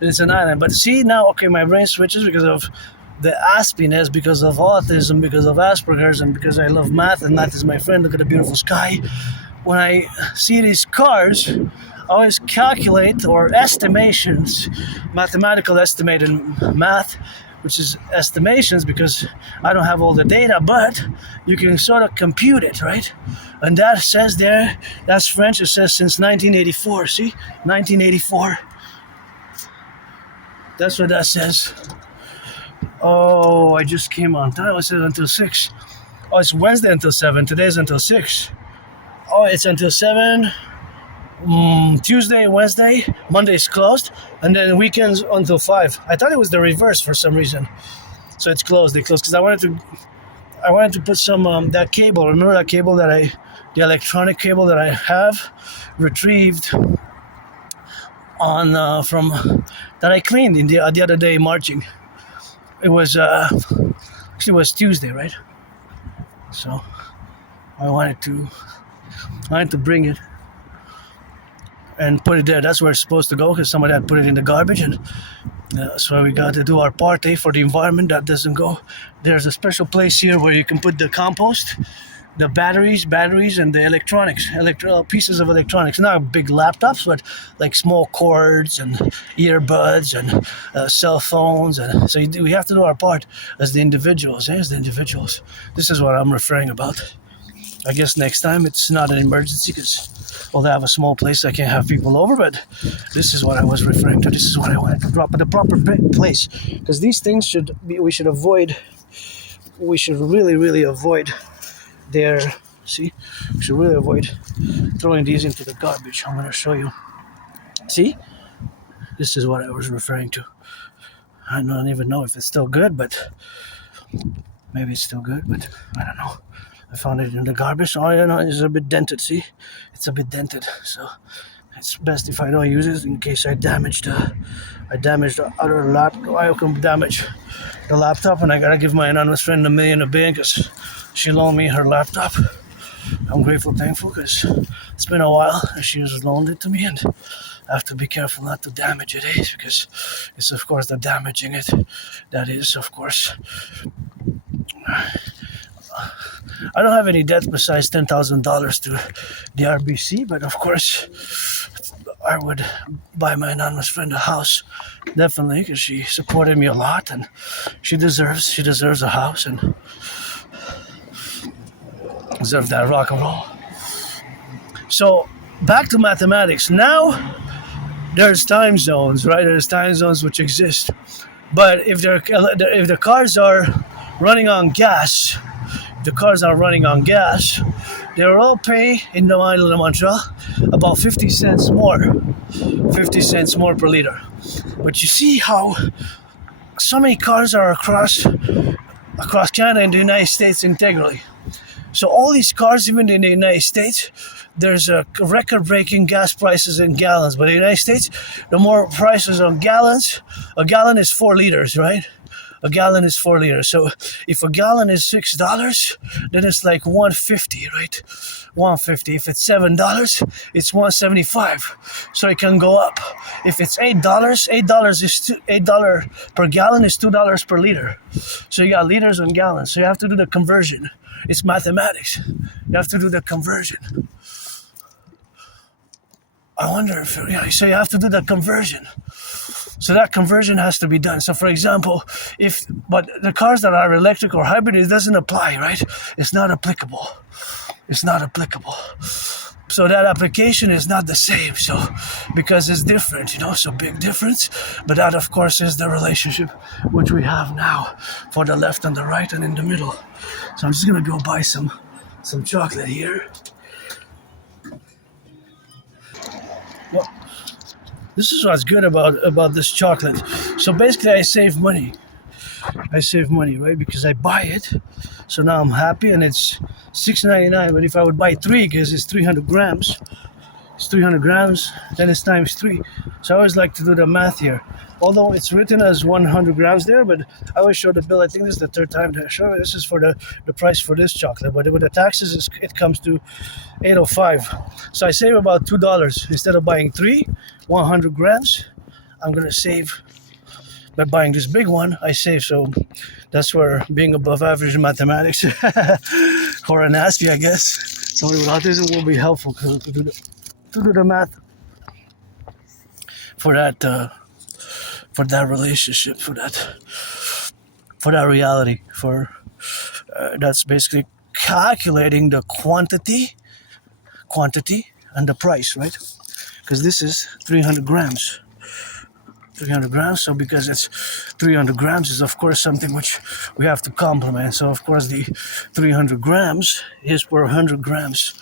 And it's an island. But see now, okay, my brain switches because of the Aspiesque, because of autism, because of Asperger's, and because I love math, and math is my friend. Look at the beautiful sky. When I see these cars, I always calculate, or estimations, mathematical estimate in math, which is estimations because I don't have all the data, but you can sort of compute it, right? And that says there, that's French, it says since 1984, see? 1984. That's what that says. Oh, I just came on time. It says until 6. Oh, it's Wednesday until 7. Today's until 6. Oh, it's until 7. Tuesday, Wednesday, Monday's closed, and then weekends until 5. I thought it was the reverse for some reason. So it's closed. They closed because I wanted to put some that cable. Remember that cable the electronic cable that I have retrieved on from that I cleaned the other day marching. It was actually it was Tuesday, right? So I wanted to bring it and put it there. That's where it's supposed to go because somebody had put it in the garbage, and so we got to do our part for the environment. That doesn't go. There's a special place here where you can put the compost, the batteries, and the electronics, pieces of electronics. Not big laptops, but like small cords and earbuds and cell phones. And so we have to do our part as the individuals. As the individuals, this is what I'm referring about. I guess next time it's not an emergency because, well, they have a small place. I can't have people over, but this is what I was referring to. This is what I wanted to drop at the proper place, because these things we should avoid. We should really avoid their. See, we should really avoid throwing these into the garbage. I'm going to show you. See, this is what I was referring to. I don't even know if it's still good, but maybe it's still good, but I don't know. I found it in the garbage. Oh, you know, it's a bit dented. See, it's a bit dented. So it's best if I don't use it in case I damage the other laptop. I can damage the laptop, and I gotta give my anonymous friend $1 million a bit because she loaned me her laptop. I'm grateful, thankful, because it's been a while and she has loaned it to me, and I have to be careful not to damage it, because it's of course the damaging it that is, of course. I don't have any debt besides $10,000 to the RBC, but of course I would buy my anonymous friend a house, definitely, because she supported me a lot, and she deserves a house and deserves that rock and roll. So back to mathematics. Now there's time zones, right? There's time zones which exist, but if the cars are running on gas. They will all pay in the island of Montreal about 50 cents more per liter. But you see how so many cars are across Canada and the United States integrally. So all these cars, even in the United States, there's a record-breaking gas prices in gallons. But in the United States, the more prices on gallons, a gallon is 4 liters, right? A gallon is 4 liters. So if a gallon is $6, then it's like $1.50, right? $1.50. If it's $7, it's $1.75. So it can go up. If it's $8, $8 per gallon is $2 per liter. So you got liters and gallons. So you have to do the conversion. It's mathematics. You have to do the conversion. I wonder if, so you have to do the conversion. So that conversion has to be done. So for example, but the cars that are electric or hybrid, it doesn't apply, right? It's not applicable. So that application is not the same. So because it's different, so big difference. But that of course is the relationship which we have now for the left and the right and in the middle. So I'm just gonna go buy some chocolate here. Well, this is what's good about this chocolate. So basically I save money, right? Because I buy it. So now I'm happy, and it's $6.99. But if I would buy 3, because it's 300 grams, then it's times 3. So I always like to do the math here. Although it's written as 100 grams there, but I always show the bill. I think this is the third time to show it. This is for the price for this chocolate. But with the taxes, it comes to $8.05. So I save about $2. Instead of buying 100 grams, I'm going to save. By buying this big one, I save. So that's where being above average in mathematics or an Aspiesque, I guess, somebody with autism will be helpful to do the math for that relationship, for that reality. That's basically calculating the quantity and the price, right? Because this is 300 grams. So because it's 300 grams is of course something which we have to complement. So of course the 300 grams is per 100 grams.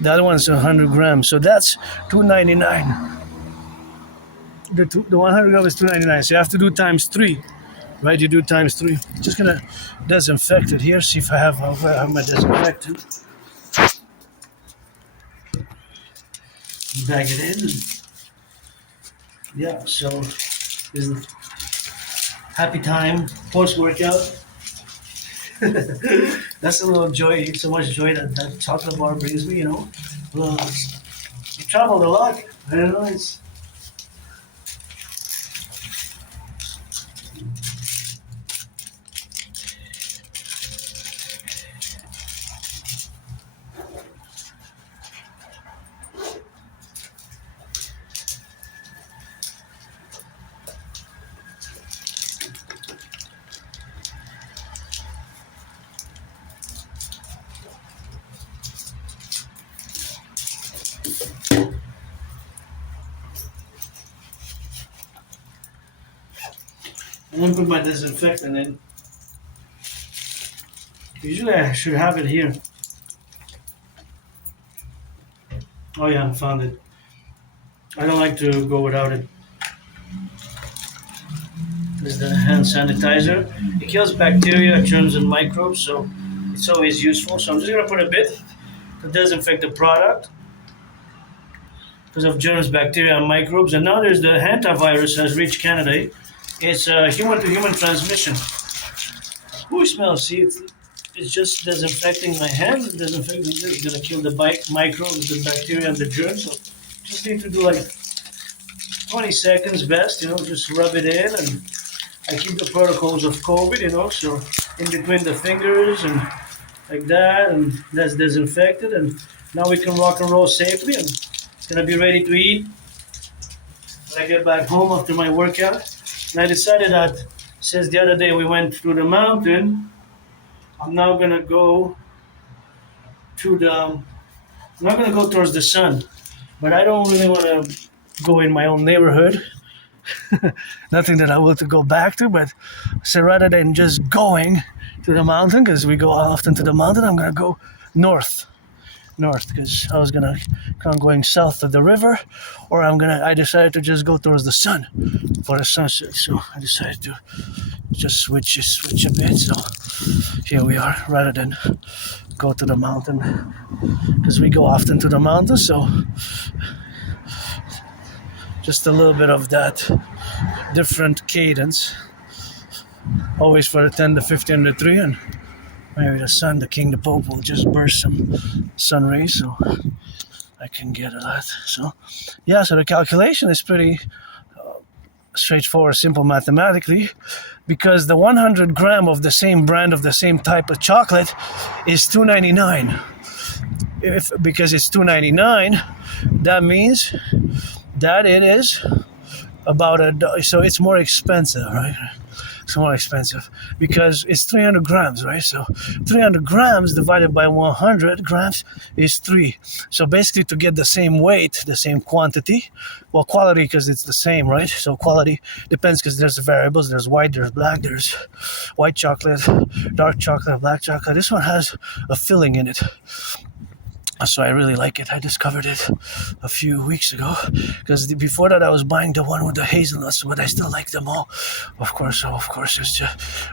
The other one's 100 grams. So that's $2.99. The 100 grams is $2.99. So you have to do times 3, right? You do times 3. Just gonna disinfect it here. See if I have my disinfectant. Bag it in. Yeah, so this is happy time post-workout. That's a little joy, so much joy that chocolate bar brings me, Well, you traveled a lot. I don't know, it's... And then put my disinfectant in. Usually I should have it here. Oh yeah, I found it. I don't like to go without it. This is the hand sanitizer. It kills bacteria, germs, and microbes, so it's always useful. So I'm just gonna put a bit to disinfect the product because of germs, bacteria, and microbes. And now there's the hantavirus has reached Canada. It's human-to-human transmission. Who smells? See, it's just disinfecting my hands. Disinfecting this is gonna kill the microbes, the bacteria, and the germs. So just need to do like 20 seconds best. Just rub it in, and I keep the protocols of COVID. So in between the fingers and like that, and that's disinfected, and now we can rock and roll safely, and it's gonna be ready to eat when I get back home after my workout. And I decided that since the other day we went through the mountain, I'm now gonna go I'm not gonna go towards the sun, but I don't really want to go in my own neighborhood. Nothing that I want to go back to, but so rather than just going to the mountain, because we go often to the mountain, I'm gonna go north because I was gonna come going south of the river, or I decided to just go towards the sun for the sunset. So I decided to just switch a bit. So here we are, rather than go to the mountain, because we go often to the mountain. So just a little bit of that different cadence, always for the 10 to 50 under 3, and maybe the sun, the king, the pope will just burst some sun rays, so I can get a lot. So yeah, so the calculation is pretty straightforward, simple mathematically, because the 100 gram of the same brand of the same type of chocolate is $2.99. Because it's $2.99, that means that it is about so it's more expensive, right? It's more expensive because it's 300 grams, right? So 300 grams divided by 100 grams is 3. So basically, to get the same weight, the same quantity, well, quality, because it's the same, right? So quality depends, because there's variables. There's white, there's black, there's white chocolate, dark chocolate, black chocolate. This one has a filling in it. So I really like it. I discovered it a few weeks ago, because before that I was buying the one with the hazelnuts, but I still like them all. Of course, it's the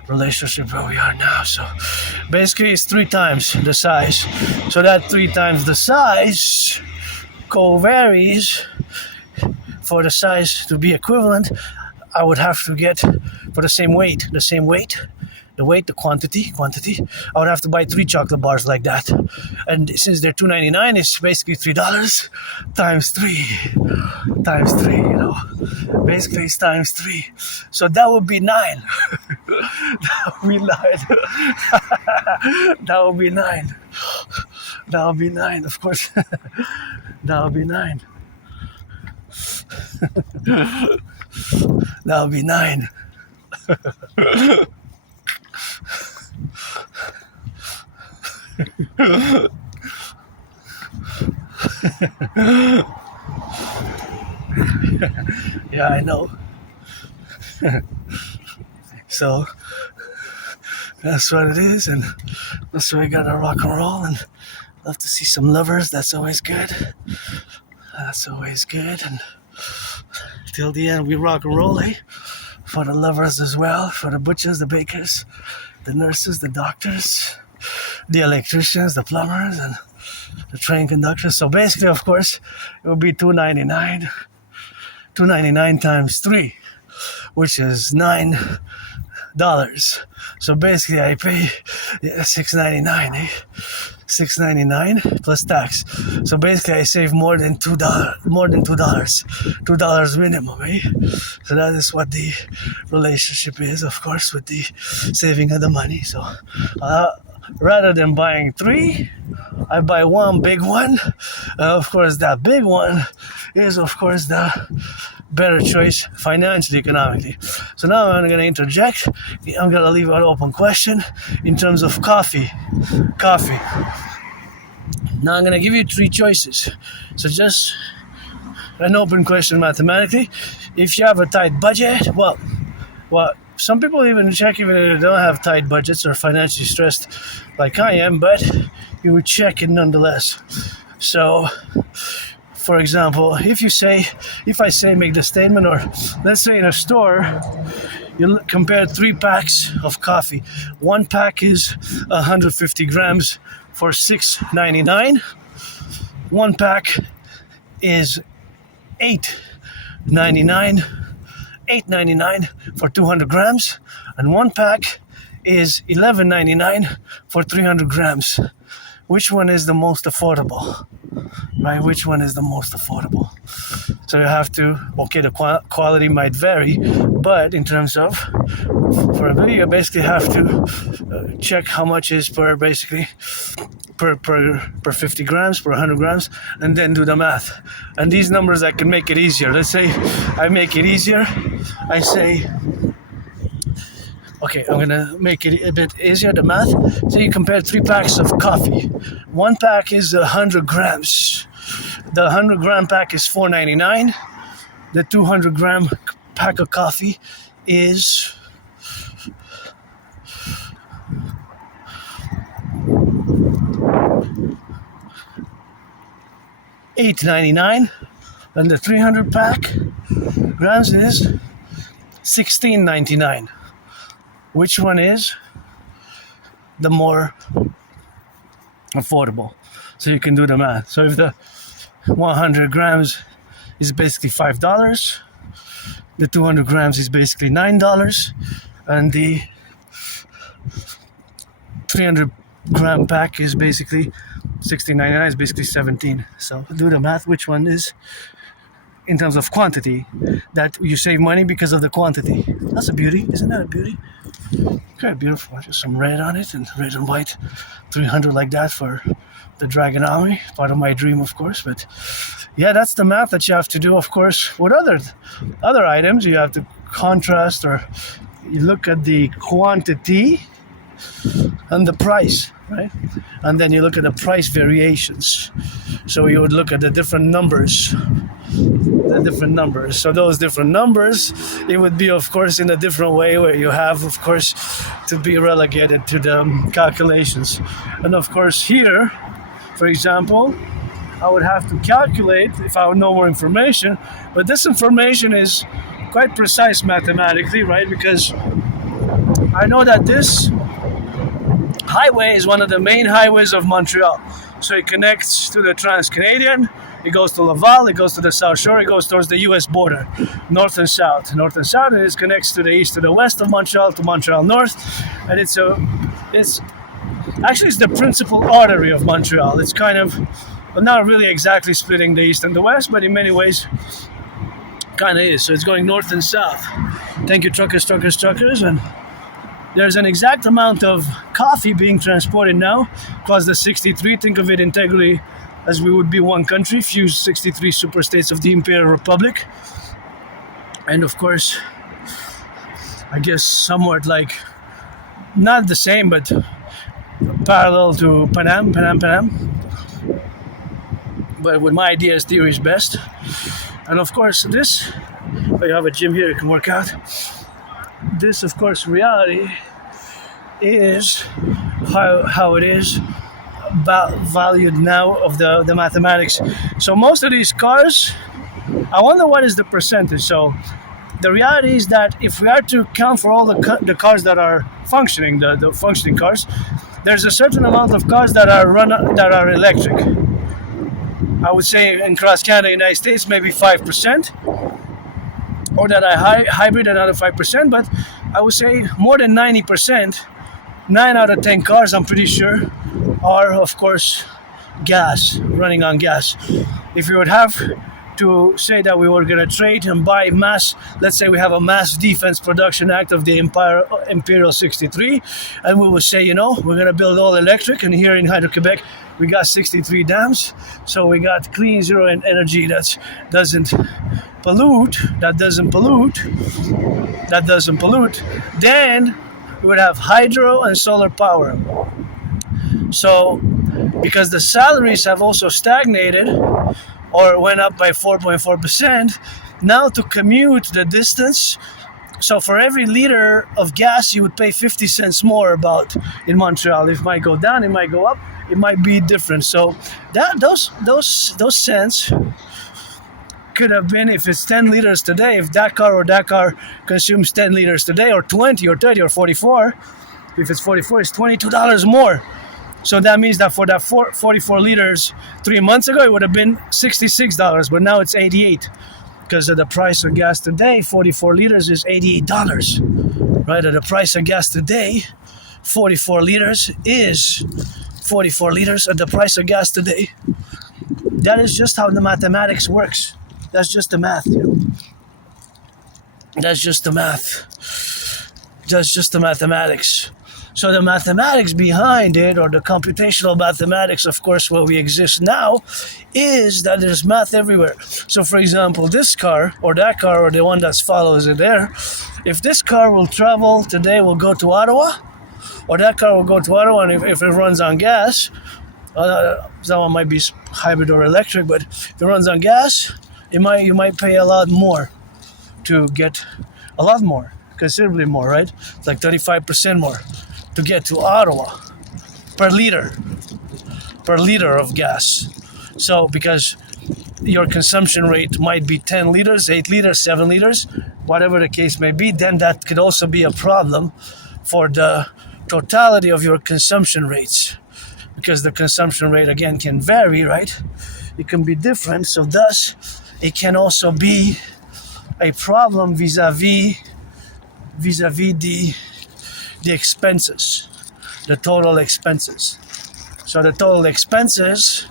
relationship where we are now. So basically it's 3 times the size. So that 3 times the size varies. For the size to be equivalent, I would have to get, for the same weight, the quantity, I would have to buy 3 chocolate bars like that. And since they're $2.99, it's basically $3 times 3. Basically it's times 3. So that would be 9. That would be 9. That would be 9. That would be 9, of course. That would be 9. That would be 9. Yeah, I know. So that's what it is, and that's why we gotta rock and roll, and love to see some lovers. That's always good. And till the end, we rock and roll, eh? For the lovers as well, for the butchers, the bakers, the nurses, the doctors, the electricians, the plumbers, and the train conductors. So basically, of course, it would be $2.99. $2.99 times 3, which is $9. So basically, I pay $6.99, eh? $6.99 plus tax. So basically, I save more than $2. $2 minimum, eh? So that is what the relationship is, of course, with the saving of the money. So rather than buying 3, I buy 1 big one. Of course, that big one is, of course, the better choice financially, economically. So now I'm going to interject. I'm going to leave an open question in terms of coffee. Now I'm going to give you 3 choices. So just an open question mathematically. If you have a tight budget, well, some people even check even if they don't have tight budgets or financially stressed like I am, but you would check it nonetheless. So, for example, if I say make the statement, or let's say in a store, you compare 3 packs of coffee. 1 pack is 150 grams for $6.99. 1 pack is $8.99 for 200 grams, and 1 pack is $11.99 for 300 grams. Which one is the most affordable? Right? Which one is the most affordable? So you have to, okay, the quality might vary, but in terms of, for a video, you basically have to check how much is per 50 grams, per 100 grams, and then do the math. And these numbers, I can make it easier. Let's say I make it easier. I say, okay, I'm gonna make it a bit easier, the math. So you compare 3 packs of coffee. 1 pack is 100 grams. The 100 gram pack is $4.99. The 200 gram pack of coffee is $8.99. And the 300 pack grams is $16.99. Which one is the more affordable? So you can do the math. So if the 100 grams is basically $5, the 200 grams is basically $9, and the 300 gram pack is basically $16.99, is basically $17. So do the math. Which one is, in terms of quantity, that you save money because of the quantity? That's a beauty. Isn't that a beauty? Okay, beautiful. Just some red on it, and red and white, 300 like that for the Dragon Army. Part of my dream, of course. But yeah, that's the math that you have to do. Of course, with other items, you have to contrast, or you look at the quantity and the price, right? And then you look at the price variations. So you would look at the different numbers. So those different numbers, it would be, of course, in a different way, where you have, of course, to be relegated to the calculations. And of course here, for example, I would have to calculate if I would know more information, but this information is quite precise mathematically, right? Because I know that this highway is one of the main highways of Montreal. So it connects to the Trans-Canadian, it goes to Laval, it goes to the South Shore, it goes towards the US border, north and south. North and south, and it connects to the east, to the west of Montreal, to Montreal North. And it's the principal artery of Montreal. It's kind of, well, not really exactly splitting the east and the west, but in many ways kind of is. So it's going north and south. Thank you, truckers. And there's an exact amount of coffee being transported now across the 63. Think of it integrally as we would be one country, fused 63 super states of the Imperial Republic. And of course, I guess somewhat like, not the same, but parallel to Panam. But with my ideas, theory is best. And of course, this, you have a gym here, you can work out. This, of course, reality is how it is valued now of the mathematics. So most of these cars, I wonder what is the percentage. So the reality is that if we are to count for all the cars that are functioning, the functioning cars, there's a certain amount of cars that are electric. I would say in cross Canada, United States, maybe 5%, or that are hybrid, another 5%. But I would say more than 90%, 9 out of 10 cars, I'm pretty sure, are, of course, running on gas. If you would have to say that we were going to trade and buy mass, let's say we have a mass defense production act of the Imperial 63, and we would say, we're going to build all electric, and here in Hydro-Quebec, we got 63 dams, so we got clean zero energy that doesn't pollute, then we would have hydro and solar power. So, because the salaries have also stagnated or went up by 4.4%, now to commute the distance So for every liter of gas, you would pay 50 cents more about in Montreal. It might go down, it might go up, it might be different. So those cents could have been, if it's 10 liters today, if that car consumes 10 liters today, or 20 or 30 or 44, if it's 44, it's $22 more. So that means that for that 44 liters 3 months ago, it would have been $66, but now it's $88. Because of the price of gas today, 44 liters is $88, right? At the price of gas today, 44 liters is 44 liters at the price of gas today. That is just how the mathematics works. That's just the math. That's just the math. That's just the mathematics. So the mathematics behind it, or the computational mathematics, of course, where we exist now, is that there's math everywhere. So for example, this car, or that car, or the one that follows it there, if this car will travel today, will go to Ottawa, or that car will go to Ottawa, and if it runs on gas, that one might be hybrid or electric, but if it runs on gas, you might pay a lot more to get a lot more, considerably more, right? It's like 35% more to get to Ottawa per liter of gas. So because your consumption rate might be 10 liters, 8 liters, 7 liters, whatever the case may be, then that could also be a problem for the totality of your consumption rates, because the consumption rate again can vary, right? It can be different, so thus it can also be a problem vis-a-vis the expenses, the total expenses. So the total expenses,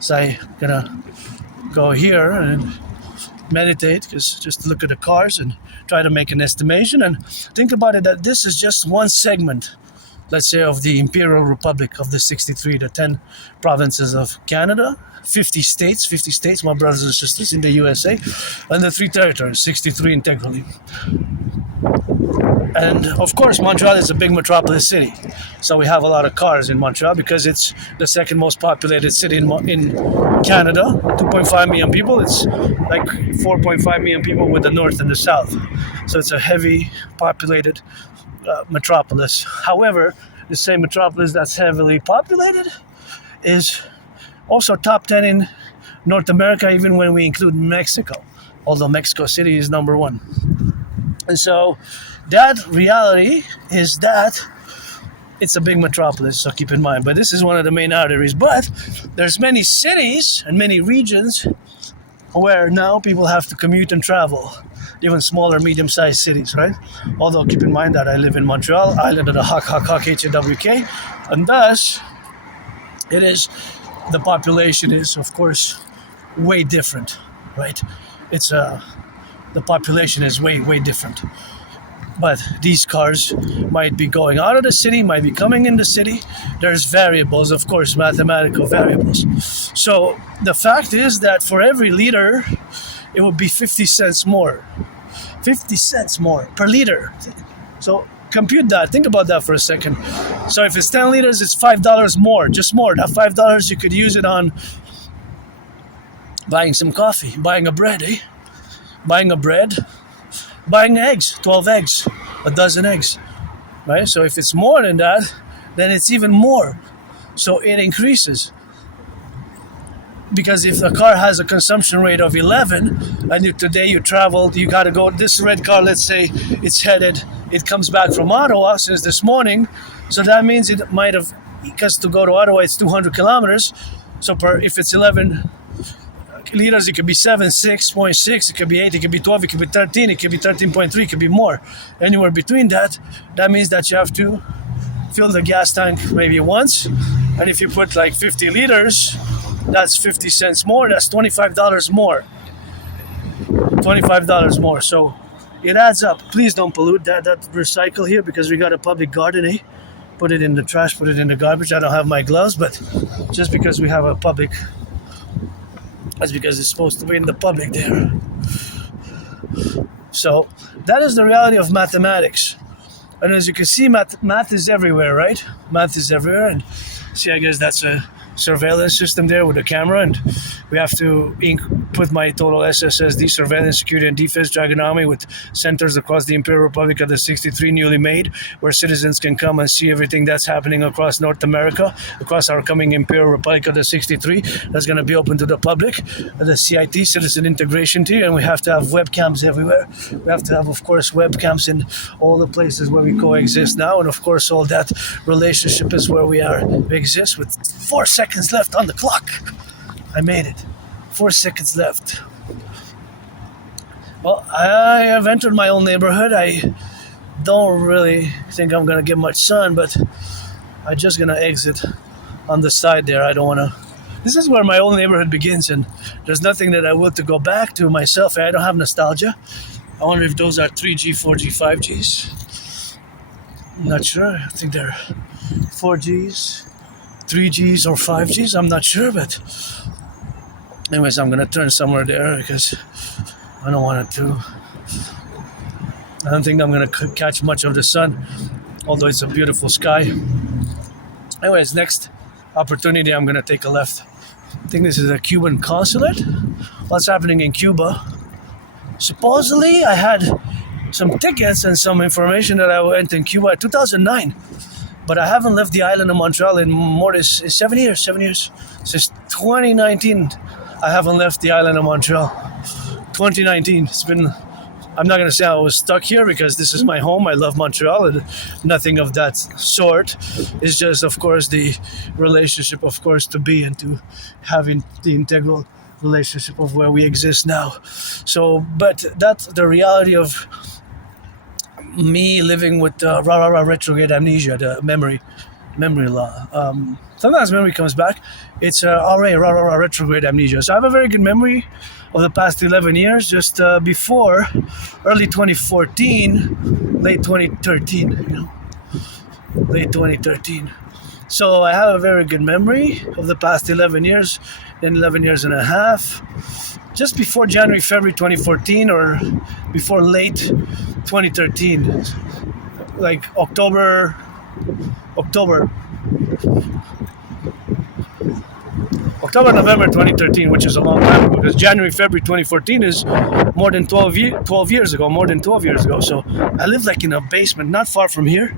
so I'm gonna go here and meditate, because just look at the cars and try to make an estimation and think about it, that this is just one segment, let's say, of the Imperial Republic, of the 63, the 10 provinces of Canada, 50 states, my brothers and sisters in the USA, and the 3 territories, 63 integrally. And of course, Montreal is a big metropolis city. So we have a lot of cars in Montreal because it's the second most populated city in Canada. 2.5 million people. It's like 4.5 million people with the north and the south. So it's a heavy populated metropolis. However, the same metropolis that's heavily populated is also top 10 in North America, even when we include Mexico, although Mexico City is number 1. And so that reality is that it's a big metropolis, so keep in mind. But this is one of the main arteries. But there's many cities and many regions where now people have to commute and travel, even smaller, medium-sized cities, right? Although keep in mind that I live in Montreal, island of the H-A-W-K, and thus the population is, of course, way different, right? The population is way different. But these cars might be going out of the city, might be coming in the city. There's variables, of course, mathematical variables. So the fact is that for every liter, it would be 50 cents more. 50 cents more per liter. So compute that. Think about that for a second. So if it's 10 liters, it's $5 more, just more. That $5, you could use it on buying some coffee, buying a bread, buying eggs, 12 eggs, a dozen eggs, right? So if it's more than that, then it's even more. So it increases. Because if a car has a consumption rate of 11, and if today you traveled, you got to go, this red car, let's say it comes back from Ottawa since this morning, so that means it might have, because to go to Ottawa, it's 200 kilometers, so if it's 11 liters, it could be 7, 6.6, it could be 8, it could be 12, it could be 13, it could be 13.3, it could be more. Anywhere between that, that means that you have to fill the gas tank maybe once, and if you put like 50 liters, that's 50 cents more, that's $25 more. $25 more, so it adds up. Please don't pollute that recycle here, because we got a public garden, eh? Put it in the trash, put it in the garbage. I don't have my gloves, but just because we have a public, that's because it's supposed to be in the public there. So that is the reality of mathematics. And as you can see, math is everywhere, right? Math is everywhere. And see, I guess that's a surveillance system there with a camera, and we have to put my total SSSD, surveillance, security, and defense Dragon Army with centers across the Imperial Republic of the 63 newly made, where citizens can come and see everything that's happening across North America, across our coming Imperial Republic of the 63. That's going to be open to the public, the CIT, Citizen Integration Team, and we have to have webcams everywhere. We have to have, of course, webcams in all the places where we coexist now, and of course, all that relationship is where we exist with 4 seconds left on the clock. I made it. 4 seconds left. Well, I have entered my own neighborhood. I don't really think I'm going to get much sun, but I'm just going to exit on the side there. I don't want to... This is where my own neighborhood begins, and there's nothing that I will to go back to myself. I don't have nostalgia. I wonder if those are 3G, 4G, 5Gs. I'm not sure. I think they're 4Gs, 3Gs, or 5Gs. I'm not sure, but... Anyways, I'm going to turn somewhere there because I don't want it to. I don't think I'm going to catch much of the sun, although it's a beautiful sky. Anyways, next opportunity, I'm going to take a left. I think this is a Cuban consulate. What's happening in Cuba? Supposedly, I had some tickets and some information that I went in Cuba in 2009. But I haven't left the island of Montreal in more than 7 years. 7 years. Since 2019, I haven't left the island of Montreal. 2019. It's been... I'm not going to say I was stuck here because this is my home. I love Montreal and nothing of that sort. It's just, of course, the relationship, of course, to be and to having the integral relationship of where we exist now. So, but that's the reality of me living with retrograde amnesia, the memory law. Sometimes memory comes back. It's retrograde amnesia. So I have a very good memory of the past 11 years, just before early 2014, late 2013, late 2013. So I have a very good memory of the past 11 years, then 11 years and a half, just before January, February 2014, or before late 2013, like October, November 2013, which is a long time ago, because January, February 2014 is more than 12 years ago. So I lived like in a basement, not far from here.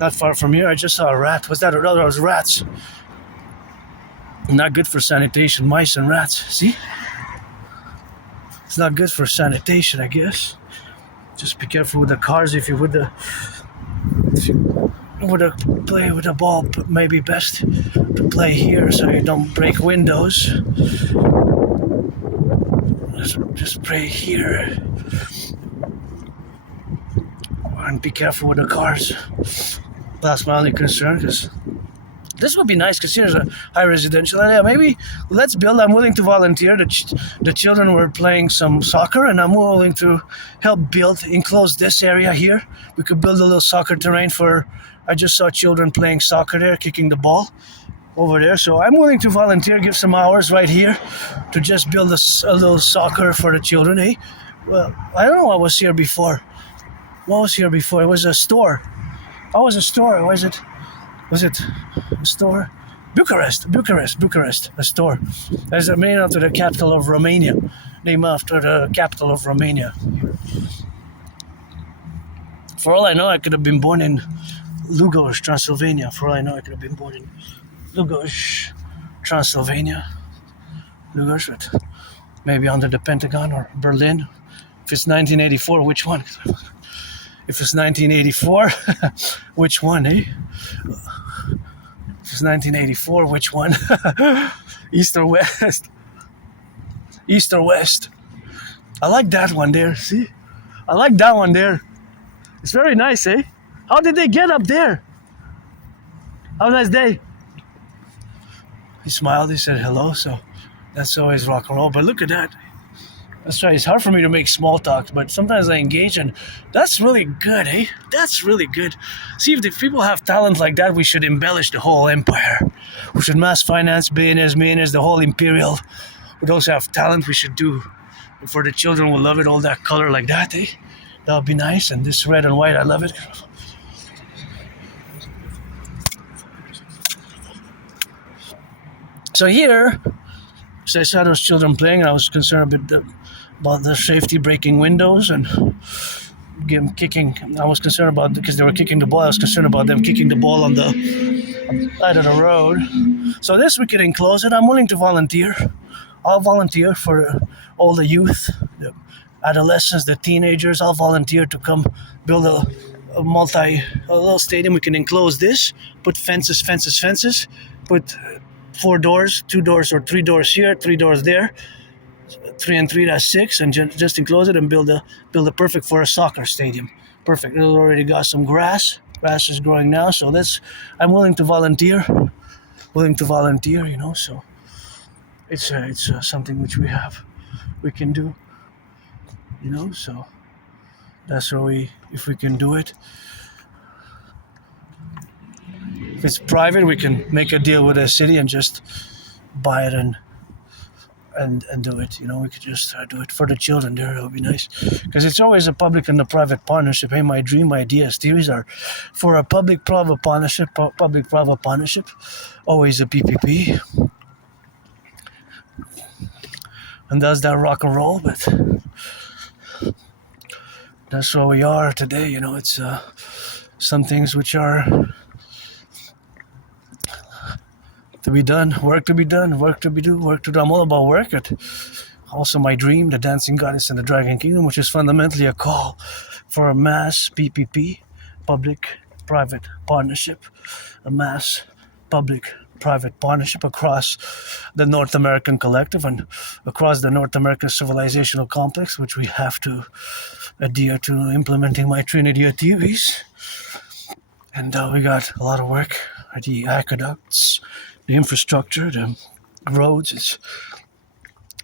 I just saw a rat. Was that a rat? That was rats. Not good for sanitation, mice and rats. See? It's not good for sanitation, I guess. Just be careful with the cars if you would play with a ball, but maybe best to play here so you don't break windows. Just play here. And be careful with the cars. That's my only concern, because this would be nice, because here's a high residential area. Maybe let's build. I'm willing to volunteer. The children were playing some soccer, and I'm willing to help enclose this area here. We could build a little soccer terrain for... I just saw children playing soccer there, kicking the ball over there. So I'm willing to volunteer, give some hours right here to just build a little soccer for the children, eh? Well, I don't know what was here before. What was here before? It was a store. Oh, it was a store. Was it a store? Bucharest, a store. There's named after the capital of Romania. For all I know, I could have been born in Lugoj, Transylvania. Lugoj, but maybe under the Pentagon or Berlin. If it's 1984, which one? If it's 1984, which one, eh? If it's 1984, which one? East or West? East or West? I like that one there, see? I like that one there. It's very nice, eh? How did they get up there? Have a nice day. He smiled, he said hello, so that's always rock and roll. But look at that. That's right, it's hard for me to make small talk, but sometimes I engage, and that's really good, eh? That's really good. See, if the people have talent like that, we should embellish the whole empire. We should mass finance billionaires, the whole imperial. For those who have talent, we should do. And for the children who love it, all that color like that, eh? That would be nice, and this red and white, I love it. So here, so I saw those children playing. I was concerned about the safety, breaking windows and kicking. I was concerned about, because they were kicking the ball, I was concerned about them kicking the ball on the side of the road. So this we could enclose it. I'm willing to volunteer. I'll volunteer for all the youth, the adolescents, the teenagers. I'll volunteer to come build a little stadium. We can enclose this, put fences, put 4 doors, 2 doors or 3 doors here, 3 doors there. 3 and 3, that's 6, and just enclose it and build a perfect for a soccer stadium. Perfect. It's already got some grass. Grass is growing now, so I'm willing to volunteer. You know. So it's something which we can do. You know. So that's where if we can do it. If it's private, we can make a deal with the city and just buy it and do it. You know, we could just do it for the children there. It would be nice, because it's always a public and a private partnership. Hey, my dream ideas theories are for a public-private partnership. Always a PPP, and that's that rock and roll. But that's where we are today. You know, it's some things which are to be done, work to be done, work to do. I'm all about work. Also my dream, the Dancing Goddess and the Dragon Kingdom, which is fundamentally a call for a mass PPP, public-private partnership, a mass public-private partnership across the North American Collective and across the North American civilizational complex, which we have to adhere to implementing my Trinity of theories. And we got a lot of work, the aqueducts, the infrastructure, the roads. It's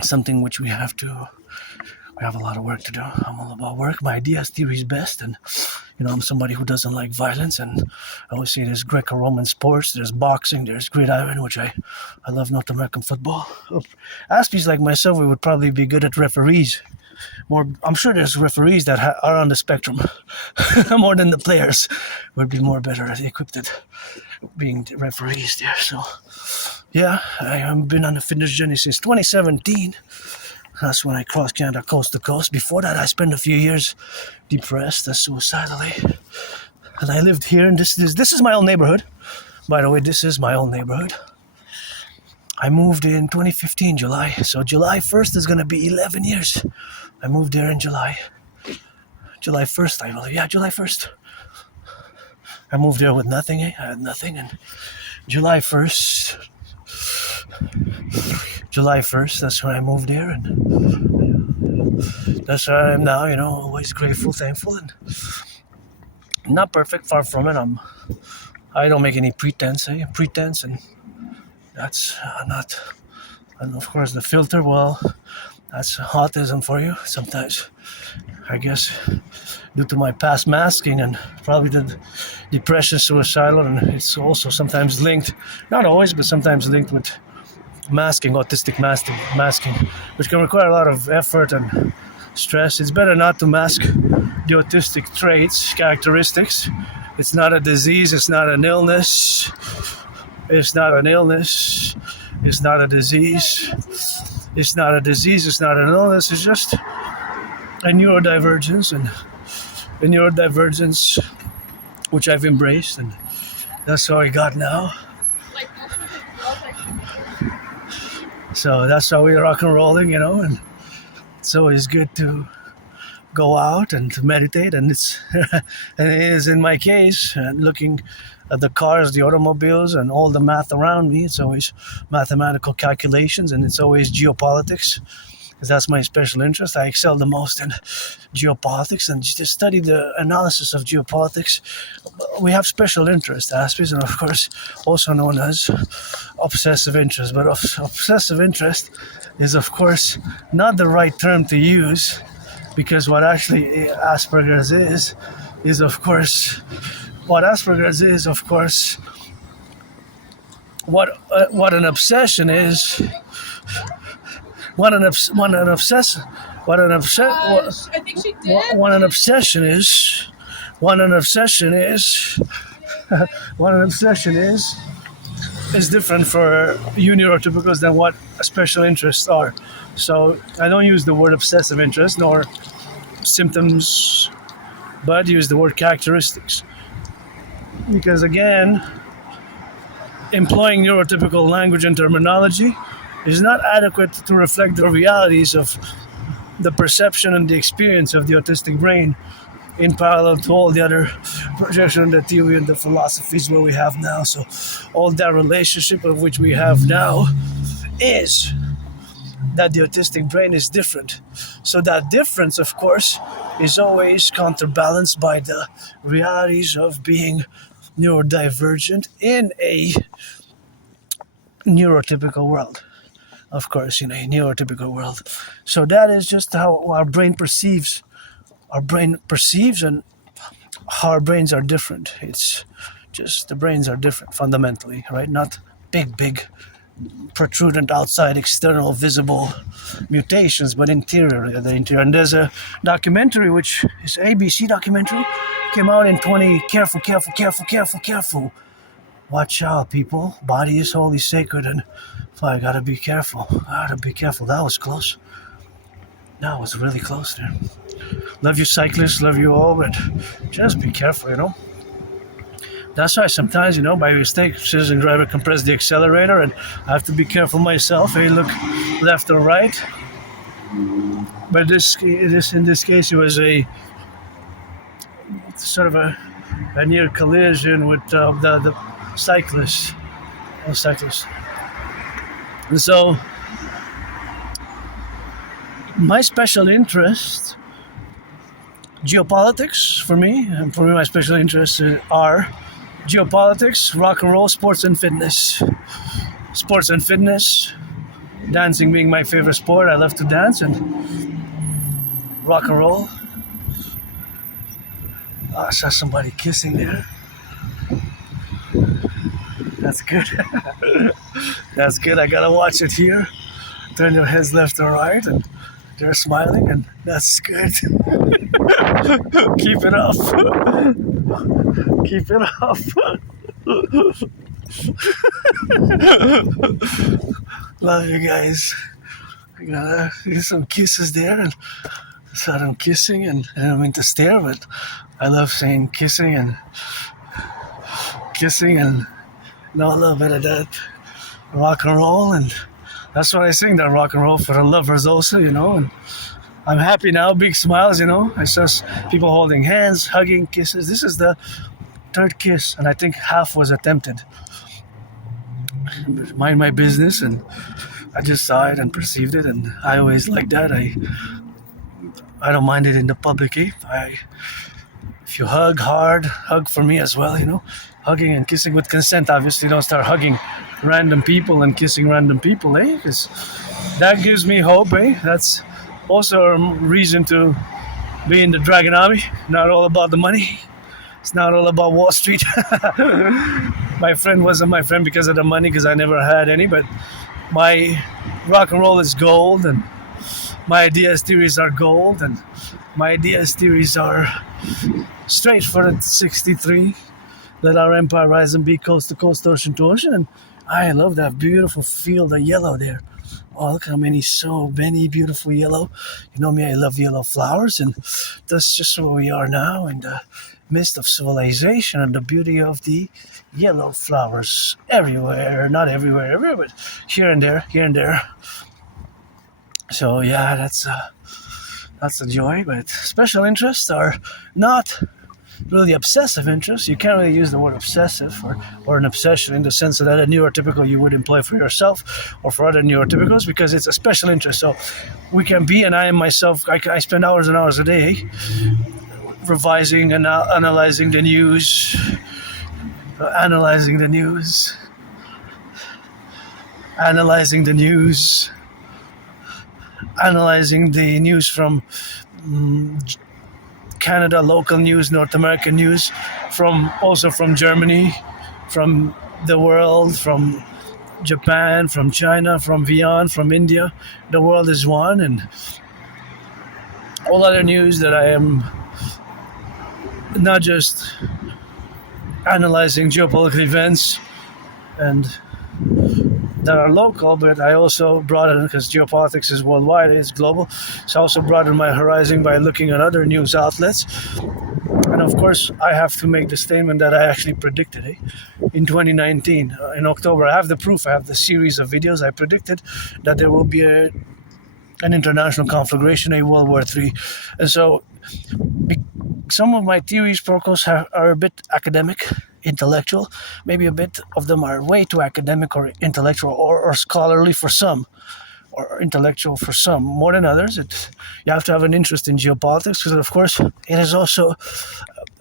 something which we have a lot of work to do. I'm all about work. My ideas theory is best, and you know, I'm somebody who doesn't like violence, and I always say there's Greco-Roman sports, there's boxing, there's gridiron, which I love North American football. Aspies like myself, we would probably be good at referees. I'm sure there's referees that are on the spectrum more than the players would be better equipped at being referees there. So yeah, I've been on a fitness journey since 2017. That's when I crossed Canada coast to coast. Before that, I spent a few years depressed and suicidally. And I lived here, and this is my old neighborhood. By the way, this is my old neighborhood. I moved in 2015, July. So July 1st is going to be 11 years. I moved there in July 1st, I believe. Yeah, July 1st. I moved there with nothing. I had nothing. And July 1st, that's when I moved there. And that's where I am now, you know, always grateful, thankful. And not perfect, far from it. I don't make any pretense, and that's not. And of course, the filter, well, that's autism for you. Sometimes, I guess, due to my past masking and probably the depression, suicidal, and it's also sometimes linked, not always, but sometimes linked with autistic masking, which can require a lot of effort and stress. It's better not to mask the autistic traits, characteristics. It's not a disease, it's not an illness. It's not an illness. It's not a disease. It's not a disease. It's not an illness. It's just a neurodivergence, and a neurodivergence which I've embraced, and that's all I got now. So that's how we're rock and rolling, you know, and it's always good to go out and to meditate, and and it is in my case, looking at the cars, the automobiles, and all the math around me. It's always mathematical calculations, and it's always geopolitics, because that's my special interest. I excel the most in geopolitics, and to study the analysis of geopolitics, we have special interest, Aspies, and of course also known as obsessive interest. But obsessive interest is of course not the right term to use, because what actually Asperger's is of course what Asperger's is, of course, what an obsession is, what an obsession is, is different for you neurotypicals than what special interests are. So I don't use the word obsessive interest nor symptoms, but use the word characteristics. Because again, employing neurotypical language and terminology is not adequate to reflect the realities of the perception and the experience of the autistic brain in parallel to all the other projection, the theory, and the philosophies where we have now. So all that relationship of which we have now is that the autistic brain is different. So that difference, of course, is always counterbalanced by the realities of being neurodivergent in a neurotypical world. Of course, in a neurotypical world. So that is just how our brain perceives. Our brain perceives, and how our brains are different. It's just the brains are different fundamentally, right? Not big protrudent outside external visible mutations, but interior. And there's a documentary, which is ABC documentary, came out in 20. Careful. Watch out, people. Body is holy sacred, and I gotta be careful. That was close. That was really close there. Love you cyclists, love you all, but just be careful, That's why sometimes, by mistake, citizen driver can press the accelerator, and I have to be careful myself. Hey, look left or right. But in this case, it was a sort of a near collision with the cyclist. And so, my special interest, geopolitics for me, and for me my special interests are geopolitics, rock and roll, sports and fitness. Sports and fitness, dancing being my favorite sport. I love to dance, and rock and roll. I saw somebody kissing there. That's good. That's good. I gotta watch it here. Turn your heads left or right, and they're smiling, and that's good. Keep it up. Keep it up. Love you guys. I gotta get some kisses there, and saw them kissing, and I don't mean to stare, but I love saying kissing and know a little bit of that rock and roll, and that's what I sing, that rock and roll for the lovers also, and I'm happy now, big smiles, I saw people holding hands, hugging, kisses. This is the third kiss, and I think half was attempted. Mind my business, and I just saw it and perceived it, and I always like that. I don't mind it in the public. If you hug hard, hug for me as well, hugging and kissing with consent. Obviously, don't start hugging random people and kissing random people, because that gives me hope, That's also a reason to be in the Dragon Army. Not all about the money. It's not all about Wall Street. My friend wasn't my friend because of the money, because I never had any, but my rock and roll is gold, and my ideas theories are gold, and my ideas theories are straight for the 63. Let our empire rise and be coast to coast, ocean to ocean. And I love that beautiful field of yellow there. Oh, look how so many beautiful yellow. You know me, I love yellow flowers, and that's just where we are now in the midst of civilization and the beauty of the yellow flowers everywhere. Not everywhere, but here and there. So yeah, that's a joy. But special interests are not really obsessive interests. You can't really use the word obsessive or an obsession in the sense that a neurotypical you would employ for yourself or for other neurotypicals, because it's a special interest. So we can be, and I am myself, I spend hours and hours a day revising and analyzing the news, analyzing the news from Canada, local news, North American news, also from Germany, from the world, from Japan, from China, from beyond, from India. The world is one, and all other news that I am not just analyzing geopolitical events and that are local, but I also broaden, because geopolitics is worldwide, it's global. So I also broaden my horizon by looking at other news outlets. And of course, I have to make the statement that I actually predicted it in 2019. In October, I have the proof, I have the series of videos. I predicted that there will be an international conflagration, a World War III. And so some of my theories, protocols, are a bit academic, intellectual. Maybe a bit of them are way too academic or intellectual or scholarly for some, or intellectual for some more than others. You have to have an interest in geopolitics, because of course it is also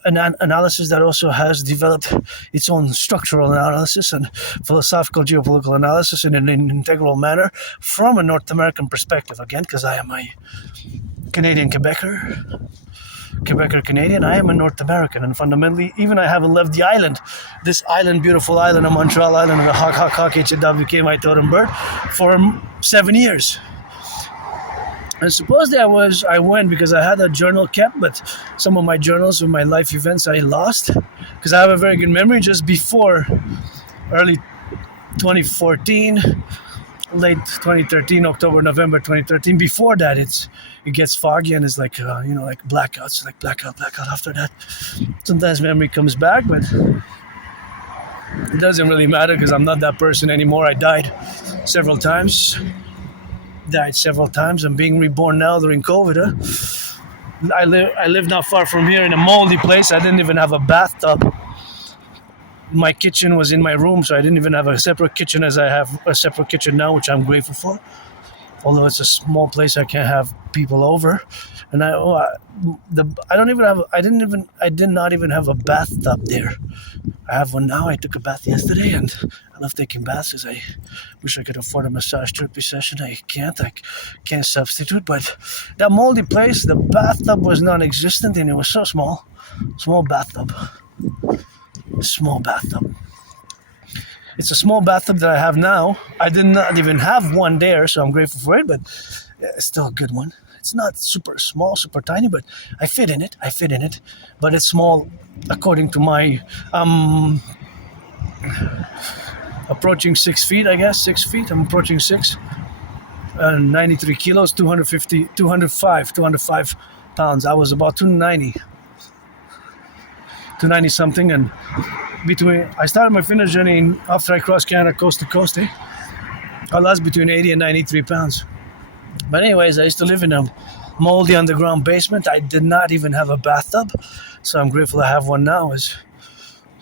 an analysis that also has developed its own structural analysis and philosophical geopolitical analysis in an integral manner from a North American perspective. Again, because I am a Canadian Quebecer Canadian, I am a North American, and fundamentally, even I haven't left the island, this island, beautiful island of Montreal Island, and the Hawk N.A.C.W.P, my totem bird, for 7 years. And supposedly I went because I had a journal kept, but some of my journals of my life events I lost, because I have a very good memory. Just before early 2014, late 2013, October, November 2013. Before that, it gets foggy and it's like like blackouts, like blackout. After that, sometimes memory comes back, but it doesn't really matter because I'm not that person anymore. I died several times. I'm being reborn now during COVID. I live not far from here in a moldy place. I didn't even have a bathtub. My kitchen was in my room, so I didn't even have a separate kitchen as I have a separate kitchen now, which I'm grateful for. Although it's a small place, I can't have people over, and I did not even have a bathtub there. I have one now. I took a bath yesterday, and I love taking baths because I wish I could afford a massage therapy session. I can't substitute. But that moldy place, the bathtub was non-existent, and it was so small bathtub. Small bathtub. It's a small bathtub that I have now. I did not even have one there, so I'm grateful for it, but it's still a good one. It's not super small, super tiny, but I fit in it. But it's small according to my approaching 6 feet, I guess. 6 feet. I'm approaching 6. 93 kilos, 205 pounds. I was about 290 something, and I started my fitness journey after I crossed Canada coast to coast. I lost between 80 and 93 pounds. But anyways, I used to live in a moldy underground basement. I did not even have a bathtub, so I'm grateful I have one now. It's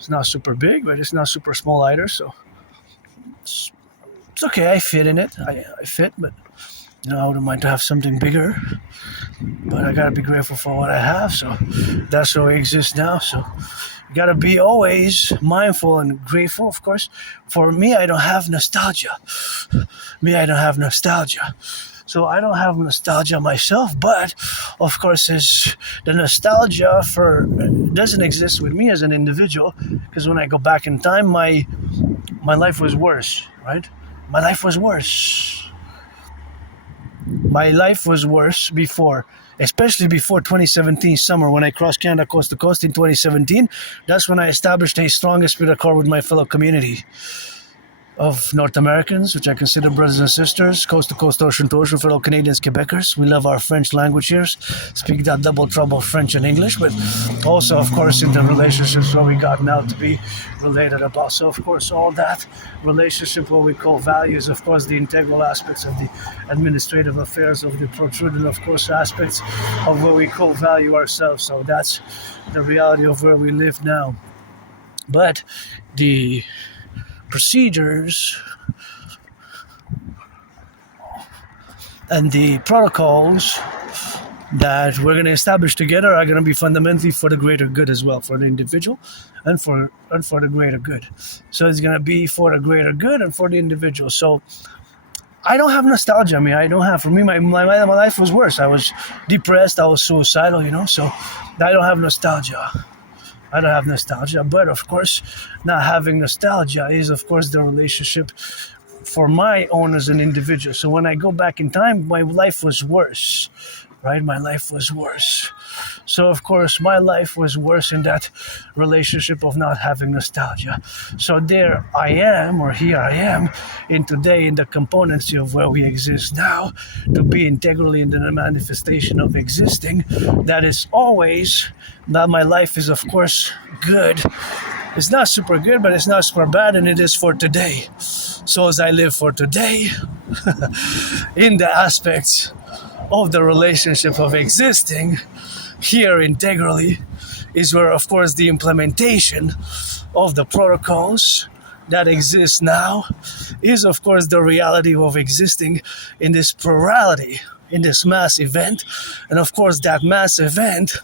not super big, but it's not super small either, so it's okay. I fit in it. I fit, but I wouldn't mind to have something bigger. But I gotta be grateful for what I have, so that's how it exists now. So you gotta be always mindful and grateful, of course. For me, I don't have nostalgia. So I don't have nostalgia myself, but of course, the nostalgia doesn't exist with me as an individual, because when I go back in time, my life was worse, right? My life was worse before, especially before 2017 summer when I crossed Canada coast to coast in 2017. That's when I established a strong spirit accord with my fellow community of North Americans, which I consider brothers and sisters, coast to coast, ocean to ocean, fellow Canadians, Quebecers. We love our French language here, speak that double trouble French and English, but also, of course, in the relationships where we got now to be related about. So, of course, all that relationship, what we call values, of course, the integral aspects of the administrative affairs of the protruding, of course, aspects of what we call value ourselves. So that's the reality of where we live now. But the procedures and the protocols that we're going to establish together are going to be fundamentally for the greater good as well, for the individual and for the greater good. So it's going to be for the greater good and for the individual. So I don't have nostalgia. For me, my life was worse. I was depressed. I was suicidal, so I don't have nostalgia. But of course, not having nostalgia is, of course, the relationship for my own as an individual. So when I go back in time, my life was worse. right? My life was worse. So of course my life was worse in that relationship of not having nostalgia. So there I am, or here I am, in today in the componency of where we exist now, to be integrally in the manifestation of existing. That is always, that my life is of course good. It's not super good, but it's not super bad, and it is for today. So as I live for today, in the aspects of the relationship of existing, here integrally is where of course the implementation of the protocols that exist now is of course the reality of existing in this plurality, in this mass event. And of course that mass event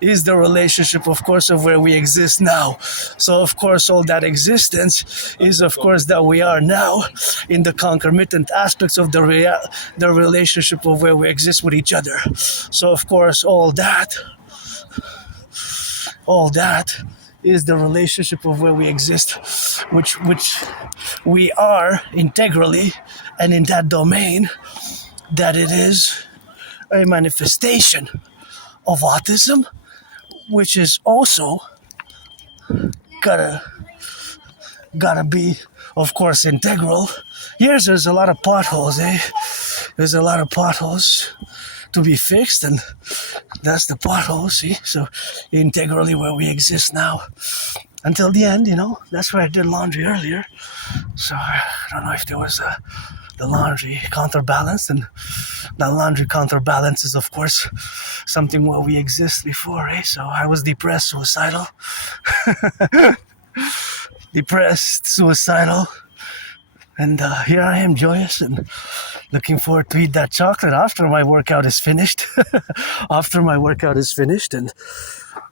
is the relationship of course of where we exist now. So of course all that existence is of course that we are now in the concomitant aspects of the relationship of where we exist with each other. So of course all that is the relationship of where we exist, which we are integrally, and in that domain that it is a manifestation of autism, which is also gotta be of course integral. Here's there's a lot of potholes, there's a lot of potholes to be fixed, and that's the pothole, see? So integrally where we exist now until the end, that's where I did laundry earlier. So I don't know if there was the laundry counterbalance, and that laundry counterbalance is of course something where we exist before, so I was depressed, suicidal. And here I am, joyous and looking forward to eat that chocolate after my workout is finished. And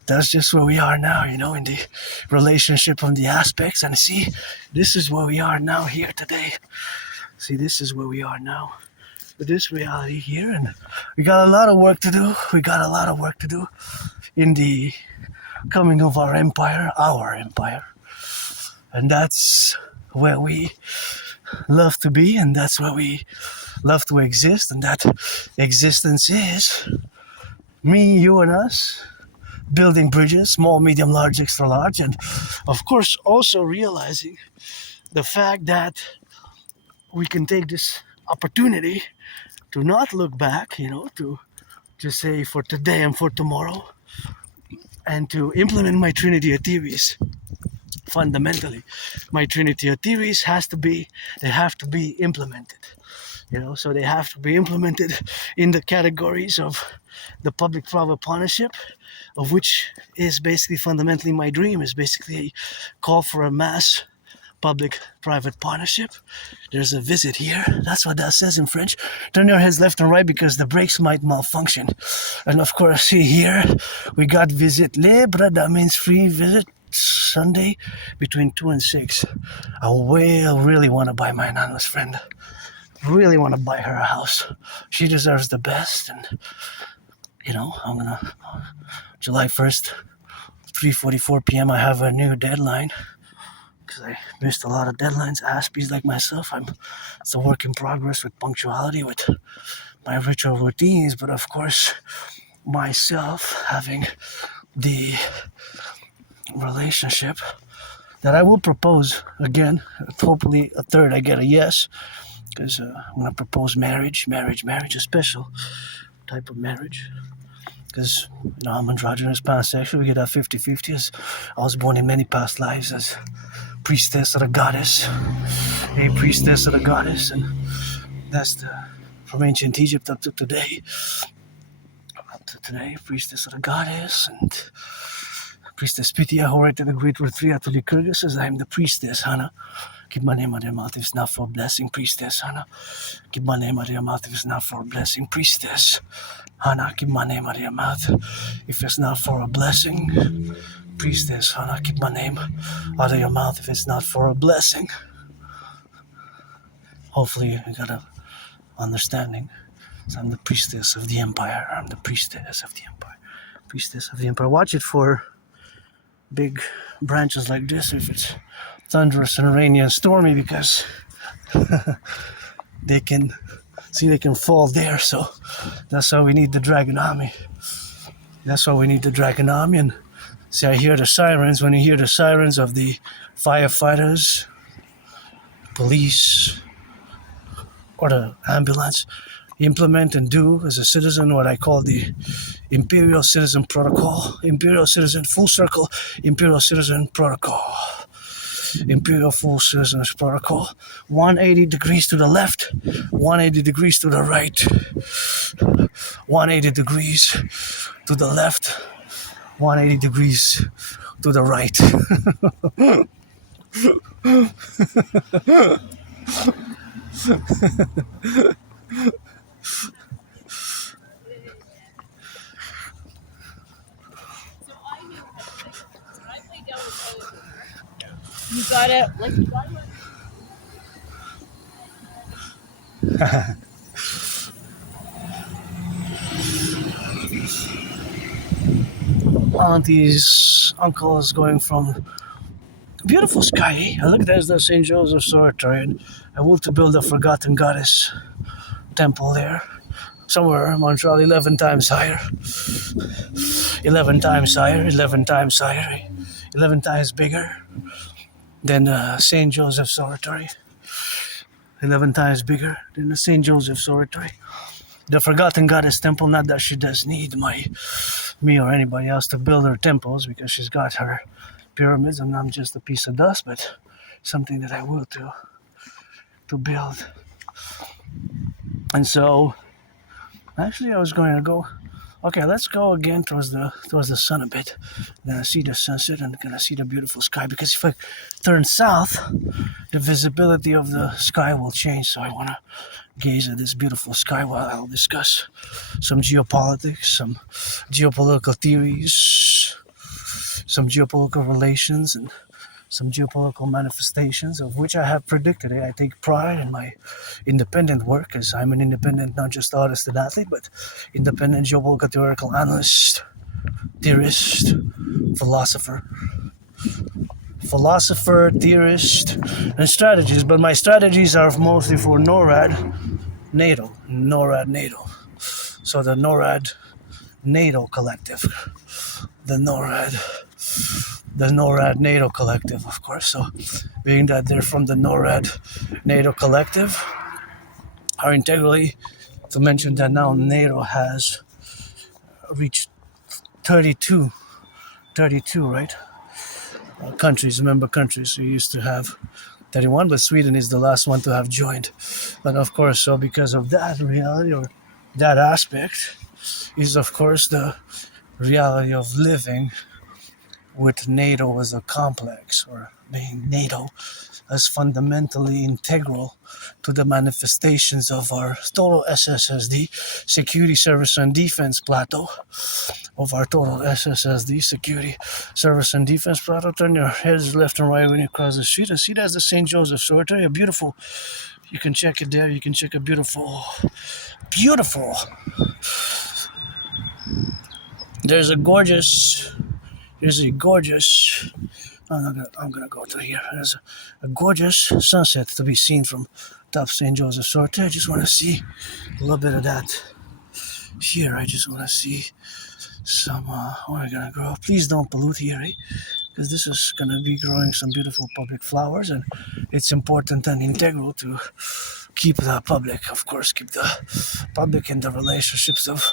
that's just where we are now, in the relationship of the aspects. And see, this is where we are now here today. See, this is where we are now with this reality here. And we got a lot of work to do. In the coming of our empire. And that's where we love to be, and that's where we love to exist, and that existence is me, you, and us, building bridges, small, medium, large, extra large, and of course also realizing the fact that we can take this opportunity to not look back, to say for today and for tomorrow, and to implement my Trinity of theories. Fundamentally, my Trinity of theories have to be implemented. So they have to be implemented in the categories of the public-private partnership, of which is basically fundamentally my dream, is basically a call for a mass public-private partnership. There's a visit here. That's what that says in French. Turn your heads left and right because the brakes might malfunction. And of course, see here, we got visit libre. That means free visit. Sunday between 2 and 6. I really want to buy my anonymous friend. Really want to buy her a house. She deserves the best. And, I'm going to, July 1st, 3:44 p.m., I have a new deadline. Because I missed a lot of deadlines. Aspies like myself, it's a work in progress with punctuality, with my ritual routines. But of course, myself having the relationship that I will propose again. Hopefully a third I get a yes, because I'm going to propose marriage, a special type of marriage, because I'm androgynous, pansexual. We get that 50-50, as I was born in many past lives as priestess of the goddess, and that's from ancient Egypt up to today. Priestess of the goddess, and Priestess Pythia, who right to the great word 3 to Lycurgus, says, I am the priestess, Hannah. Keep my name out of your mouth if it's not for a blessing, priestess, Hannah. Keep my name out of your mouth if it's not for a blessing, priestess, Hannah. Keep my name out of your mouth if it's not for a blessing, priestess, Hannah. Keep my name out of your mouth if it's not for a blessing. Hopefully you got an understanding. So I'm the priestess of the empire. Priestess of the empire. Watch it for big branches like this if it's thunderous and rainy and stormy, because they can See, they can fall there, so that's why we need the Dragon Army. That's why we need the Dragon Army. And see, I hear the sirens. When you hear the sirens of the firefighters, police, or the ambulance, implement and do as a citizen what I call the Imperial Citizen Protocol. Imperial Citizen Full Circle Imperial Citizen Protocol. Imperial Full Citizens Protocol. 180 degrees to the left, 180 degrees to the right, 180 degrees to the left, 180 degrees to the right. You got it. Like you got it. Aunties, uncles going from beautiful sky. And look, there's the St. Joseph's Oratory. I will to build a forgotten goddess temple there. Somewhere in Montreal, 11 times higher. 11 times higher, 11 times higher, 11 times bigger than St. Joseph's Oratory. 11 times bigger than the St. Joseph's Oratory. The Forgotten Goddess Temple, not that she does need me or anybody else to build her temples, because she's got her pyramids and I'm just a piece of dust, but something that I will to build. And so, actually I was going to go, okay, let's go again towards the sun a bit. I'm gonna see the sunset and gonna see the beautiful sky, because if I turn south, the visibility of the sky will change. So I wanna gaze at this beautiful sky while I'll discuss some geopolitics, some geopolitical theories, some geopolitical relations, and some geopolitical manifestations of which I have predicted it. I take pride in my independent work, as I'm an independent, not just artist and athlete, but independent geopolitical theoretical analyst, theorist, philosopher, theorist, and strategies. But my strategies are mostly for NORAD, NATO. So the NORAD Collective. The NORAD NATO Collective, of course. So being that they're from the NORAD NATO Collective, are integrally to mention that now NATO has reached 32, right? Countries, member countries. So you used to have 31, but Sweden is the last one to have joined. But of course, so because of that reality, or that aspect, is of course the reality of living with NATO as a complex, or being NATO as fundamentally integral to the manifestations of our total SSSD, security, service, and defense plateau, of our total SSSD, security, service, and defense plateau. Turn your heads left and right when you cross the street and see that's the St. Joseph's Oratory. A beautiful, you can check it there, you can check a beautiful, there's a gorgeous, I'm gonna go to here. There's a gorgeous sunset to be seen from top St. Joseph's Oratory. I just want to see a little bit of that here. I just want to see some, where am I gonna grow? Please don't pollute here, eh? Because this is gonna be growing some beautiful public flowers, and it's important and integral to keep the public, of course, keep the public in the relationships of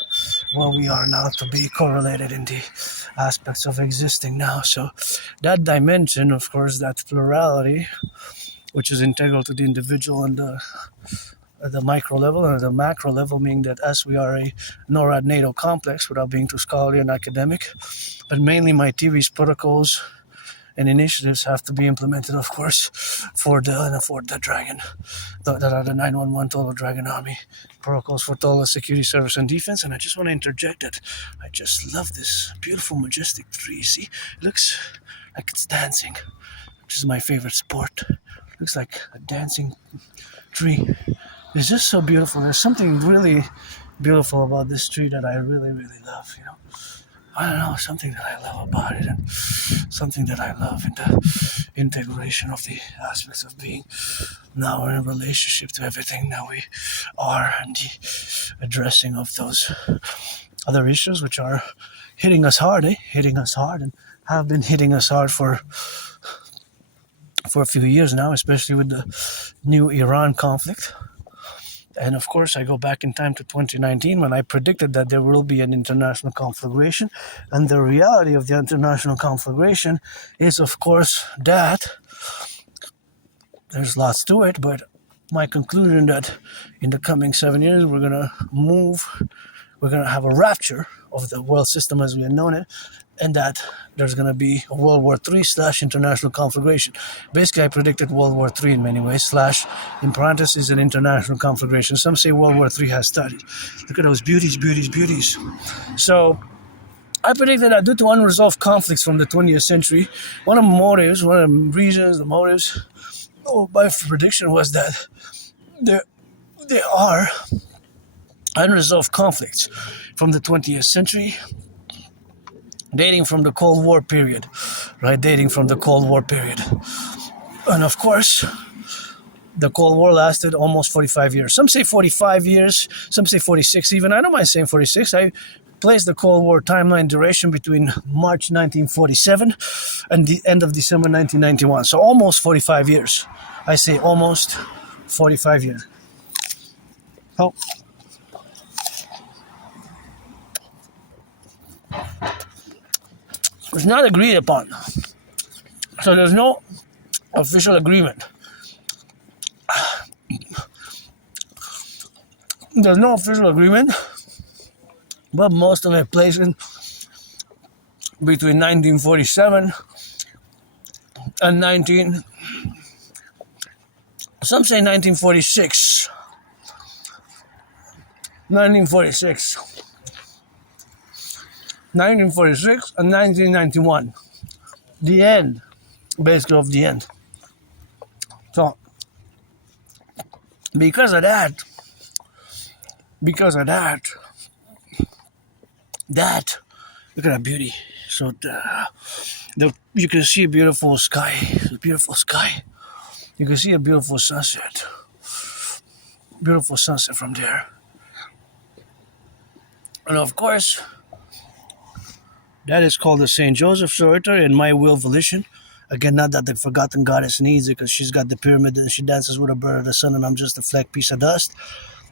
where we are now to be correlated in the aspects of existing now. So that dimension, of course, that plurality, which is integral to the individual and the micro level and the macro level, meaning that as we are a NORAD NATO complex, without being too scholarly and academic, but mainly my theories, protocols, and initiatives have to be implemented, of course, for the Dragon, that are the 911 Total Dragon Army protocols for total security, service, and defense. And I just want to interject that I just love this beautiful, majestic tree. See, it looks like it's dancing, which is my favorite sport. It looks like a dancing tree. It's just so beautiful. There's something really beautiful about this tree that I really, really love, I don't know, something that I love about it, and something that I love in the integration of the aspects of being now in a relationship to everything that we are, and the addressing of those other issues which are hitting us hard, hitting us hard, and have been hitting us hard for a few years now, especially with the new Iran conflict. And of course, I go back in time to 2019 when I predicted that there will be an international conflagration. And the reality of the international conflagration is, of course, that there's lots to it, but my conclusion that in the coming 7 years, we're going to have a rapture of the world system as we have known it, and that there's going to be a World War III / international conflagration. Basically, I predicted World War III in many ways, / in parentheses, an international conflagration. Some say World War III has started. Look at those beauties, beauties, beauties. So I predicted that due to unresolved conflicts from the 20th century, one of the reasons, my prediction was that there are unresolved conflicts from the 20th century, dating from the Cold War period, right? And of course, the Cold War lasted almost 45 years. Some say 45 years, some say 46 even. I don't mind saying 46. I placed the Cold War timeline duration between March 1947 and the end of December 1991. So almost 45 years. I say almost 45 years. Oh. It's not agreed upon. So there's no official agreement. There's no official agreement, but most of it placed in between 1947 and some say 1946. 1946 and 1991. The end, basically, of the end. So, because of that, look at that beauty. So, you can see a beautiful sky. You can see a beautiful sunset. Beautiful sunset from there. And of course, that is called the St. Joseph Sorority in my will volition. Again, not that the forgotten goddess needs it, because she's got the pyramid and she dances with a bird of the sun and I'm just a fleck piece of dust.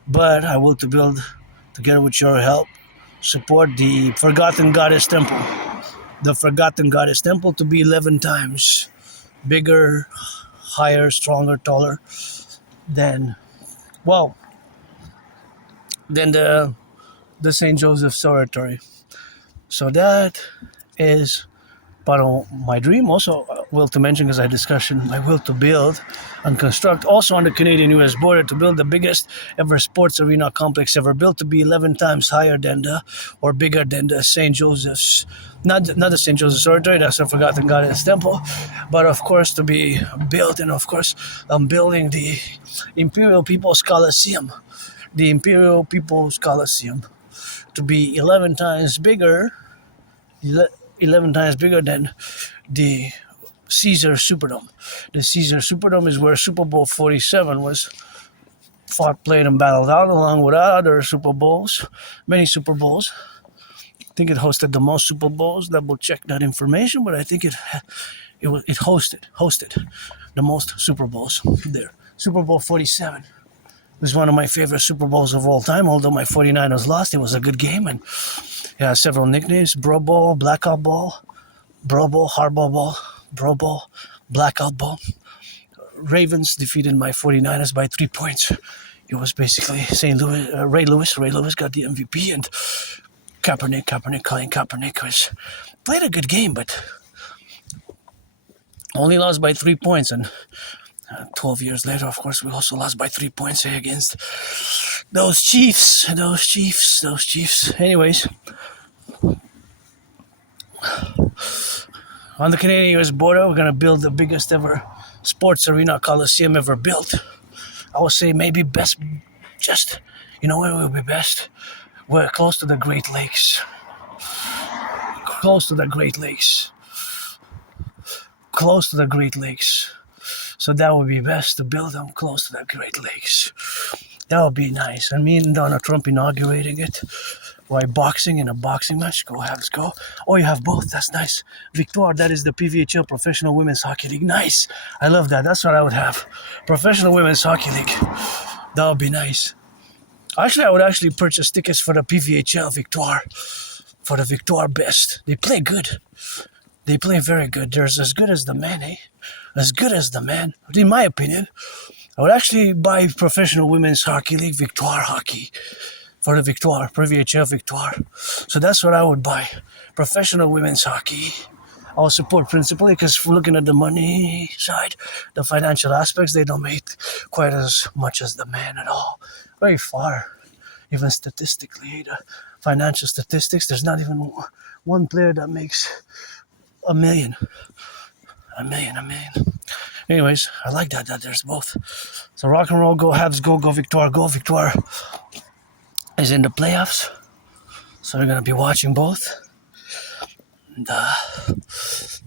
But I will to build, together with your help, support the forgotten goddess temple. The forgotten goddess temple to be 11 times bigger, higher, stronger, taller than the St. Joseph Sorority. So that is part of my dream. Also, will to mention, because I discussed my will to build and construct also on the Canadian-US border, to build the biggest ever sports arena complex ever built, to be 11 times higher than bigger than the St. Joseph's, not the St. Joseph's Sorority, that's a forgotten goddess temple, but of course to be built. And of course, I'm building the Imperial People's Coliseum. The Imperial People's Coliseum to be 11 times bigger than the Caesar Superdome. The Caesar Superdome is where Super Bowl 47 was fought, played, and battled out, along with other Super Bowls, many Super Bowls. I think it hosted the most Super Bowls. Double check that information, but I think it hosted the most Super Bowls there. Super Bowl 47 was one of my favorite Super Bowls of all time. Although my 49ers lost, it was a good game, and it has several nicknames: Bro Bowl, Blackout Ball, Bro Bowl, Hardball Ball, Bro Bowl, Blackout Ball. Ravens defeated my 49ers by 3 points. It was basically Ray Lewis got the MVP, and Colin Kaepernick played a good game, but only lost by 3 points. And 12 years later, of course, we also lost by 3 points against those Chiefs. Anyways, on the Canadian-US border, we're going to build the biggest ever sports arena coliseum ever built. I would say maybe best, where will be best? We're close to the Great Lakes. close to the Great Lakes. Close to the Great Lakes. So that would be best to build them close to the Great Lakes. That would be nice. And me and Donald Trump inaugurating it by boxing in a boxing match. Go, Habs, go. Oh, you have both. That's nice. Victoire, that is the PVHL Professional Women's Hockey League. Nice. I love that. That's what I would have. Professional Women's Hockey League. That would be nice. Actually, I would actually purchase tickets for the PVHL Victoire. For the Victoire Best. They play good. They play very good. They're as good as the men, eh? As good as the men. But in my opinion, I would actually buy Professional Women's Hockey League Victoire Hockey for the Victoire, PVHL Victoire. So that's what I would buy. Professional Women's Hockey. I'll support principally because looking at the money side, the financial aspects, they don't make quite as much as the men at all. Very far. Even statistically, the financial statistics, there's not even one player that makes a million. Anyways, I like that there's both. So Rock&Roll, go Habs, go Victoire, go Victoire is in the playoffs. So we're going to be watching both. And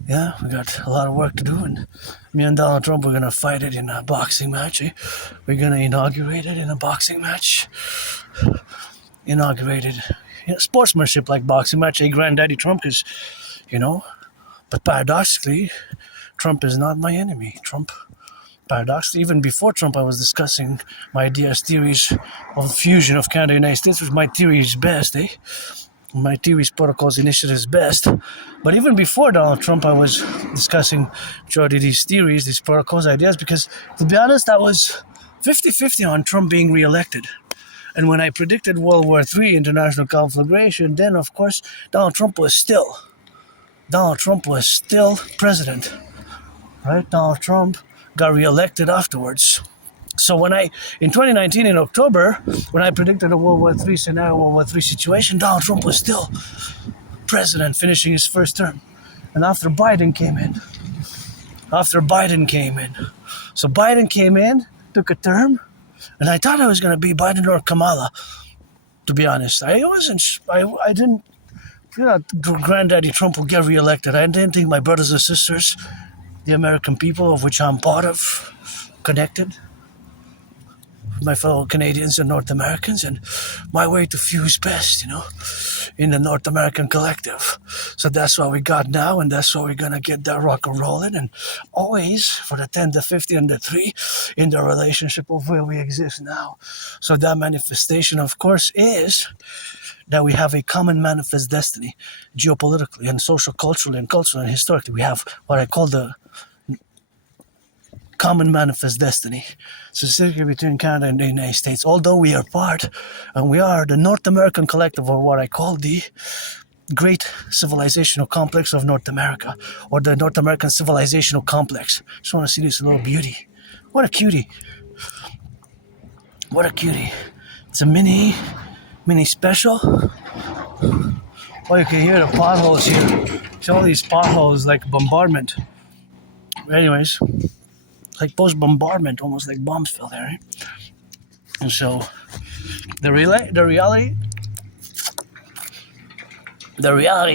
yeah, we got a lot of work to do. And me and Donald Trump, we're going to fight it in a boxing match. Eh? We're going to inaugurate it in a boxing match. Inaugurated, sportsmanship like boxing match. Granddaddy Trump is, but paradoxically, Trump is not my enemy. Paradoxically, even before Trump, I was discussing my ideas, theories of fusion of Canada and the United States, which my theory is best, eh? My theories, protocols, initiatives best. But even before Donald Trump, I was discussing majority of these theories, these protocols, ideas, because to be honest, I was 50-50 on Trump being reelected. And when I predicted World War III, international conflagration, then of course, Donald Trump was still president, right? Donald Trump got reelected afterwards. So in 2019 in October, when I predicted a World War III scenario, World War III situation, Donald Trump was still president, finishing his first term. And after Biden came in. So Biden came in, took a term, and I thought it was going to be Biden or Kamala, to be honest. I didn't feel that Granddaddy Trump will get reelected. I didn't think my brothers and sisters, the American people, of which I'm part of, connected, my fellow Canadians and North Americans, and my way to fuse best, in the North American collective. So that's what we got now, and that's what we're going to get that rock and roll in, and always for the 10, the 50, and the 3 in the relationship of where we exist now. So that manifestation, of course, is that we have a common manifest destiny, geopolitically and social, culturally, and historically. We have what I call the common manifest destiny, specifically between Canada and the United States. Although we are part, and we are the North American collective, or what I call the Great Civilizational Complex of North America, or the North American Civilizational Complex. Just want to see this little beauty. What a cutie. It's a mini special. Oh, you can hear the potholes here. It's all these potholes like bombardment. Anyways, like post-bombardment, almost like bombs fell there. Eh? And so the reality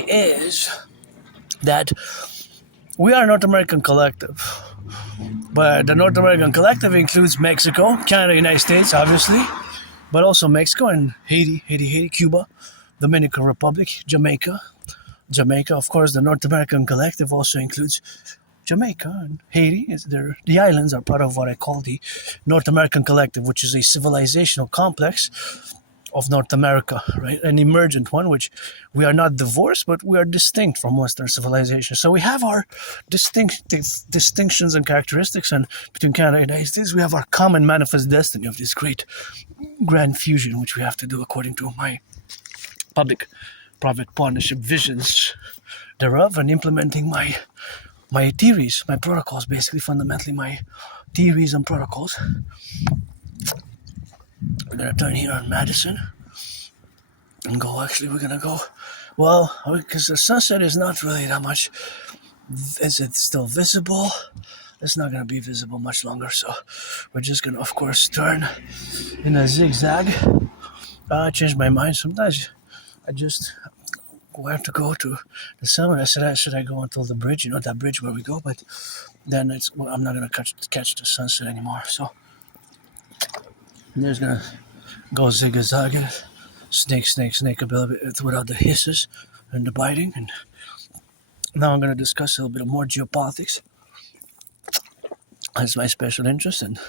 is that we are a North American collective. But the North American collective includes Mexico, Canada, United States, obviously, but also Mexico and Haiti, Cuba, Dominican Republic, Jamaica, of course. The North American collective also includes Jamaica and Haiti. The islands are part of what I call the North American collective, which is a civilizational complex of North America, right? An emergent one, which we are not divorced, but we are distinct from Western civilization. So we have our distinctions and characteristics, and between Canada and the United States, we have our common manifest destiny of this great grand fusion, which we have to do according to my public-private partnership visions thereof, and implementing my theories, my protocols, basically, fundamentally my theories and protocols. We're going to turn here on Madison and go, we're going to go, well, because the sunset is not really that much. Is it still visible? It's not going to be visible much longer, so we're just going to, of course, turn in a zigzag. I changed my mind. Sometimes I just where to go to the summer. I said, should I go until the bridge? You know, that bridge where we go, but then I'm not going to catch the sunset anymore. So I'm just going to go zig-a-zag, snake a little bit without the hisses and the biting. And now I'm going to discuss a little bit more geopolitics. That's my special interest, and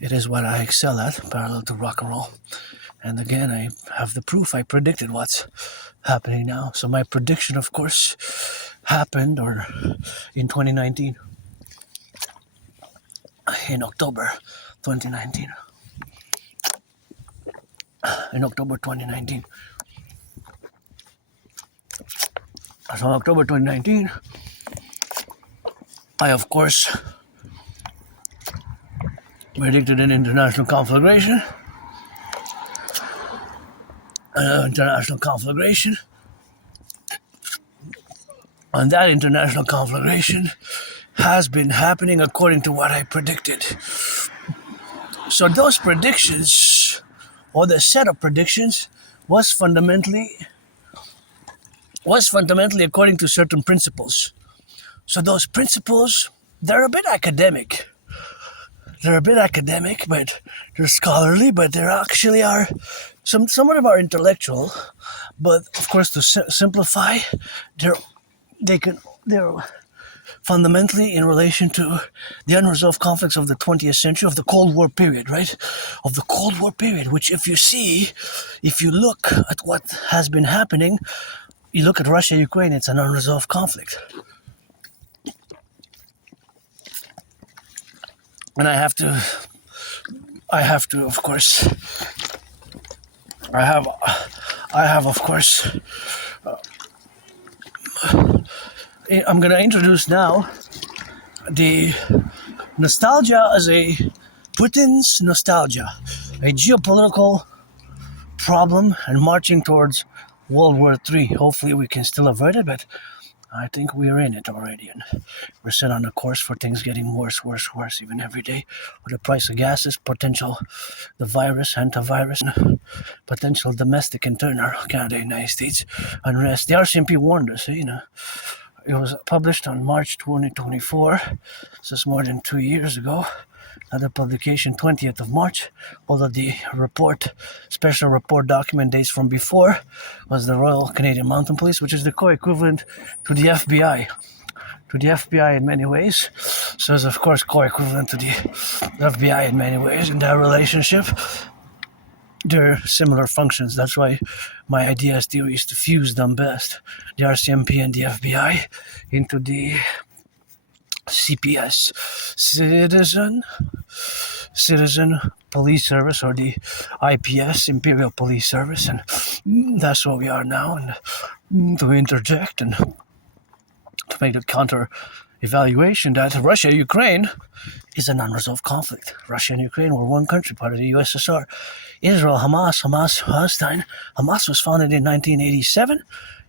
it is what I excel at, parallel to rock and roll. And again, I have the proof. I predicted what's happening now. So my prediction, of course, happened in 2019. In October 2019. In October 2019. So in October 2019, I, of course, predicted an international conflagration. International conflagration. And that international conflagration has been happening according to what I predicted. So those predictions, or the set of predictions, was fundamentally according to certain principles. So those principles, they're a bit academic. But they're scholarly, but they actually are, some of them are intellectual, but of course to simplify, they're fundamentally in relation to the unresolved conflicts of the 20th century, of the Cold War period, right? Of the Cold War period, which if you look at what has been happening, you look at Russia, Ukraine, it's an unresolved conflict. And I have to, of course, I'm going to introduce now the nostalgia as a Putin's nostalgia, a geopolitical problem and marching towards World War III. Hopefully we can still avert it, but I think we're in it already, and we're set on a course for things getting worse, even every day. With the price of gases, the virus, antivirus, and potential domestic internal Canada, United States unrest. The RCMP warned us, It was published on March 2024, so it's more than 2 years ago. Another publication, 20th of March, although the special report document dates from before, was the Royal Canadian Mounted Police, which is the co-equivalent to the FBI. To the FBI in many ways. So it's, of course, co-equivalent to the FBI in many ways. In that relationship, there are similar functions. That's why my idea is to fuse them best. The RCMP and the FBI into the CPS, Citizen Police Service, or the IPS, Imperial Police Service, and that's what we are now. And to interject and to make the counter evaluation that Russia-Ukraine is an unresolved conflict. Russia and Ukraine were one country, part of the USSR. Israel, Palestine. Hamas was founded in 1987.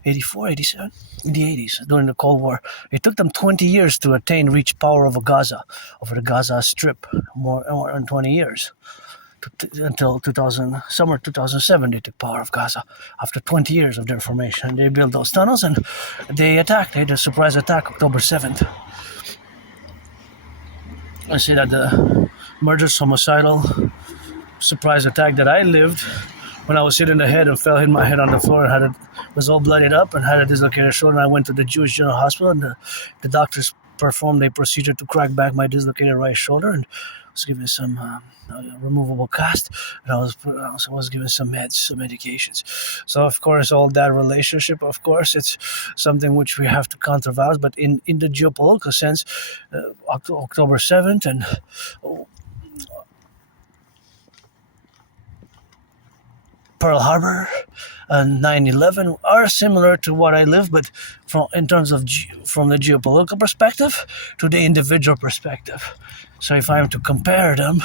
84, 87, in the 80s, during the Cold War. It took them 20 years to reach power over Gaza, over the Gaza Strip, more than 20 years. Until summer 2007, they took power of Gaza. After 20 years of their formation, they built those tunnels and they attacked. They had a surprise attack October 7th. I say that the murderous, homicidal surprise attack that I lived when I was hit in the head and hit my head on the floor and was all bloodied up and had a dislocated shoulder. And I went to the Jewish General Hospital, and the doctors performed a procedure to crack back my dislocated right shoulder, and was given some removable cast, and I was given some medications. So of course, all that relationship, of course, it's something which we have to counterbalance. But in the geopolitical sense, October 7th and Pearl Harbor and 9/11 are similar to what I live, but from the geopolitical perspective to the individual perspective. So if I am to compare them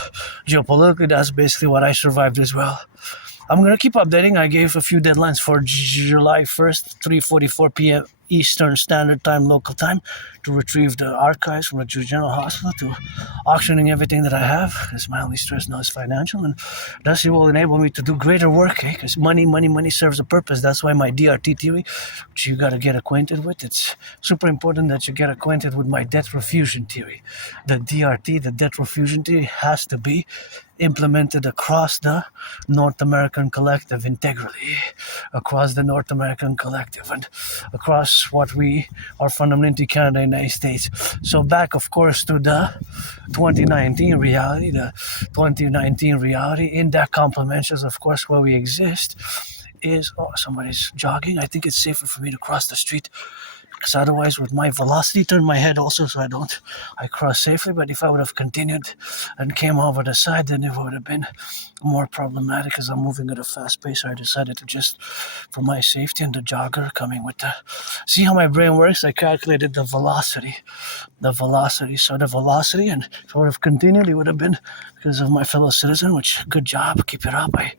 geopolitically, that's basically what I survived as well. I'm going to keep updating. I gave a few deadlines for July 1st, 3:44 p.m. Eastern Standard Time, local time, to retrieve the archives from the Jewish General Hospital, to auctioning everything that I have, because my only stress now is financial, and thus it will enable me to do greater work, because money serves a purpose. That's why my DRT theory, which you got to get acquainted with, it's super important that you get acquainted with my debt refusion theory. The DRT, the debt refusion theory, has to be implemented across the North American collective integrally, across the North American collective, and across what we are fundamentally Canada and United States. So back, of course, to the 2019 reality, in that complements, of course, where we exist is, oh, somebody's jogging. I think it's safer for me to cross the street, because otherwise with my velocity, turn my head also so I cross safely. But if I would have continued and came over the side, then it would have been more problematic, as I'm moving at a fast pace. So I decided to just, for my safety, and the jogger coming with the, see how my brain works? I calculated the velocity. So the velocity, and if I would have continued, it would have been because of my fellow citizen, which, good job, keep it up. I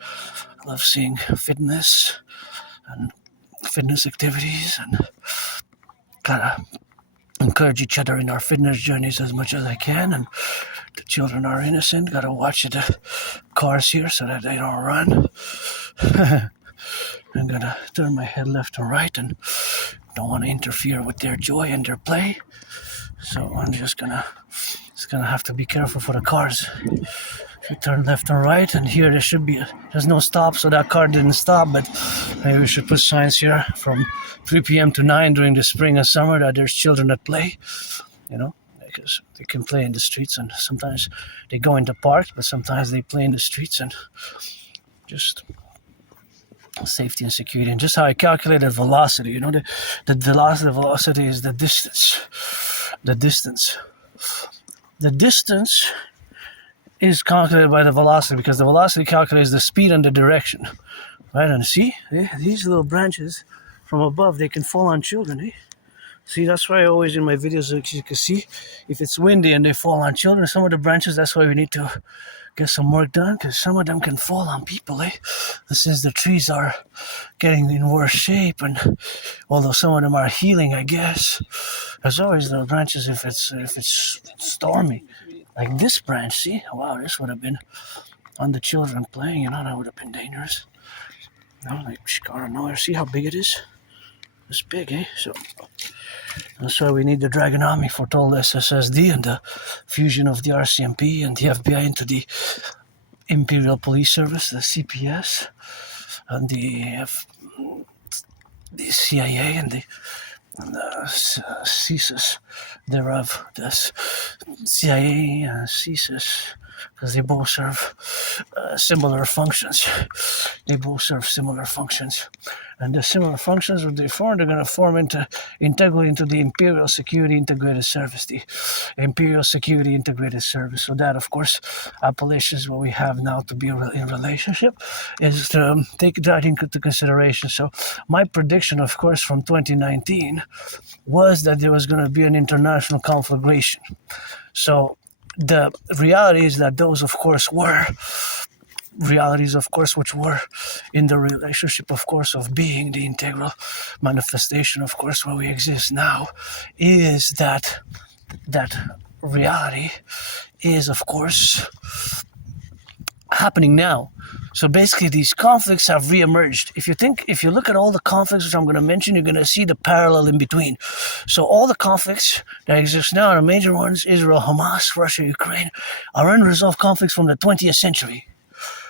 love seeing fitness and fitness activities, and gotta encourage each other in our fitness journeys as much as I can. And the children are innocent. Gotta watch the cars here so that they don't run. I'm gonna turn my head left and right, and don't want to interfere with their joy and their play. So I'm just gonna have to be careful for the cars. If you turn left and right, and here there's no stop, so that car didn't stop, but maybe we should put signs here from 3 p.m. to 9 during the spring and summer that there's children that play, because they can play in the streets, and sometimes they go into parks, but sometimes they play in the streets, and just safety and security. And just how I calculated velocity, the velocity is the distance. The distance is calculated by the velocity, because the velocity calculates the speed and the direction, right? And see, these little branches from above, they can fall on children. See, that's why I always in my videos, you can see, if it's windy and they fall on children, some of the branches, that's why we need to get some work done, because some of them can fall on people. And since the trees are getting in worse shape, and although some of them are healing, I guess, there's always the branches if it's stormy. Like this branch, see? Wow, this would have been on the children playing, that would have been dangerous. Like, I don't know, see how big it is? It's big, So that's why we need the Dragon Army for total SSSD, and the fusion of the RCMP and the FBI into the Imperial Police Service, the CPS, and the CIA and the CSIS thereof, the CIA and CSIS, because they both serve similar functions. And the similar functions, what they form, they're going to form integrally into the Imperial Security Integrated Service, the Imperial Security Integrated Service. So that, of course, appellation is what we have now to be in relationship, is to take that into consideration. So my prediction, of course, from 2019 was that there was going to be an international conflagration. So the reality is that those, of course, were realities, of course, which were in the relationship, of course, of being the integral manifestation, of course, where we exist now, is that reality is, of course, happening now. So basically, these conflicts have reemerged. If you look at all the conflicts which I'm going to mention, you're going to see the parallel in between. So all the conflicts that exist now, the major ones, Israel, Hamas, Russia, Ukraine, are unresolved conflicts from the 20th century,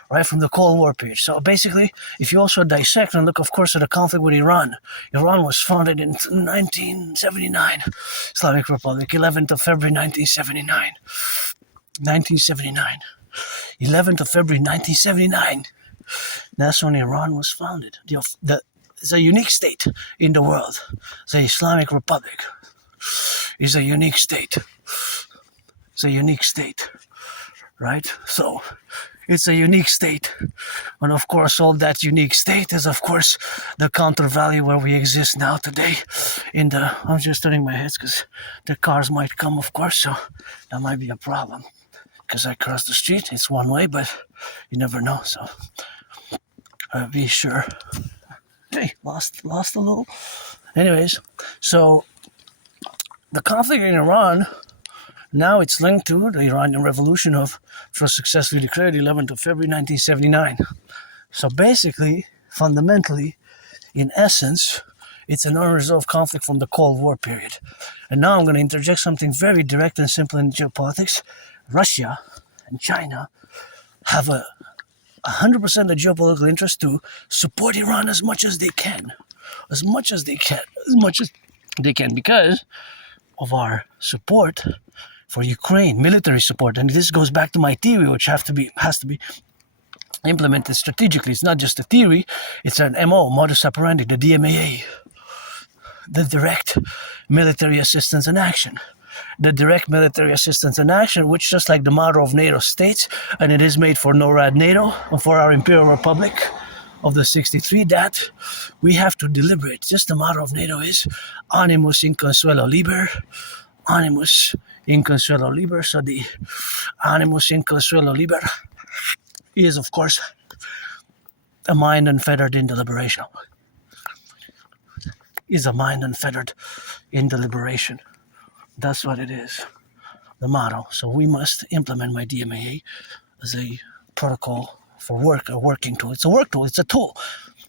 right, from the Cold War period. So basically, if you also dissect and look, of course, at the conflict with Iran, Iran was founded in 1979, Islamic Republic, 11th of February 1979. 11th of February 1979. That's when Iran was founded. It's a unique state in the world. The Islamic Republic is a unique state. It's a unique state, right? So it's a unique state. And of course, all that unique state is, of course, the counter value where we exist now today. I'm just turning my head because the cars might come, of course, so that might be a problem. Because I cross the street, it's one way, but you never know, so be sure. Hey, lost a little. Anyways, so the conflict in Iran, now it's linked to the Iranian Revolution which was successfully declared 11th of February 1979. So basically, fundamentally, in essence, it's an unresolved conflict from the Cold War period. And now I'm going to interject something very direct and simple in geopolitics. Russia and China have 100% of geopolitical interest to support Iran as much as they can. As much as they can, because of our support for Ukraine, military support. And this goes back to my theory, which has to be implemented strategically. It's not just a theory, it's an MO, modus operandi, the DMAA, the direct military assistance and action. The direct military assistance and action, which, just like the motto of NATO states, and it is made for NORAD NATO, and for our Imperial Republic of the 63, that we have to deliberate. Just the motto of NATO is animus in consuelo liber, animus in consuelo liber. So the animus in consuelo liber is, of course, a mind unfettered in deliberation. Is a mind unfettered in deliberation. That's what it is, the motto. So we must implement my DMAA as a protocol for work, a working tool. It's a work tool, it's a tool.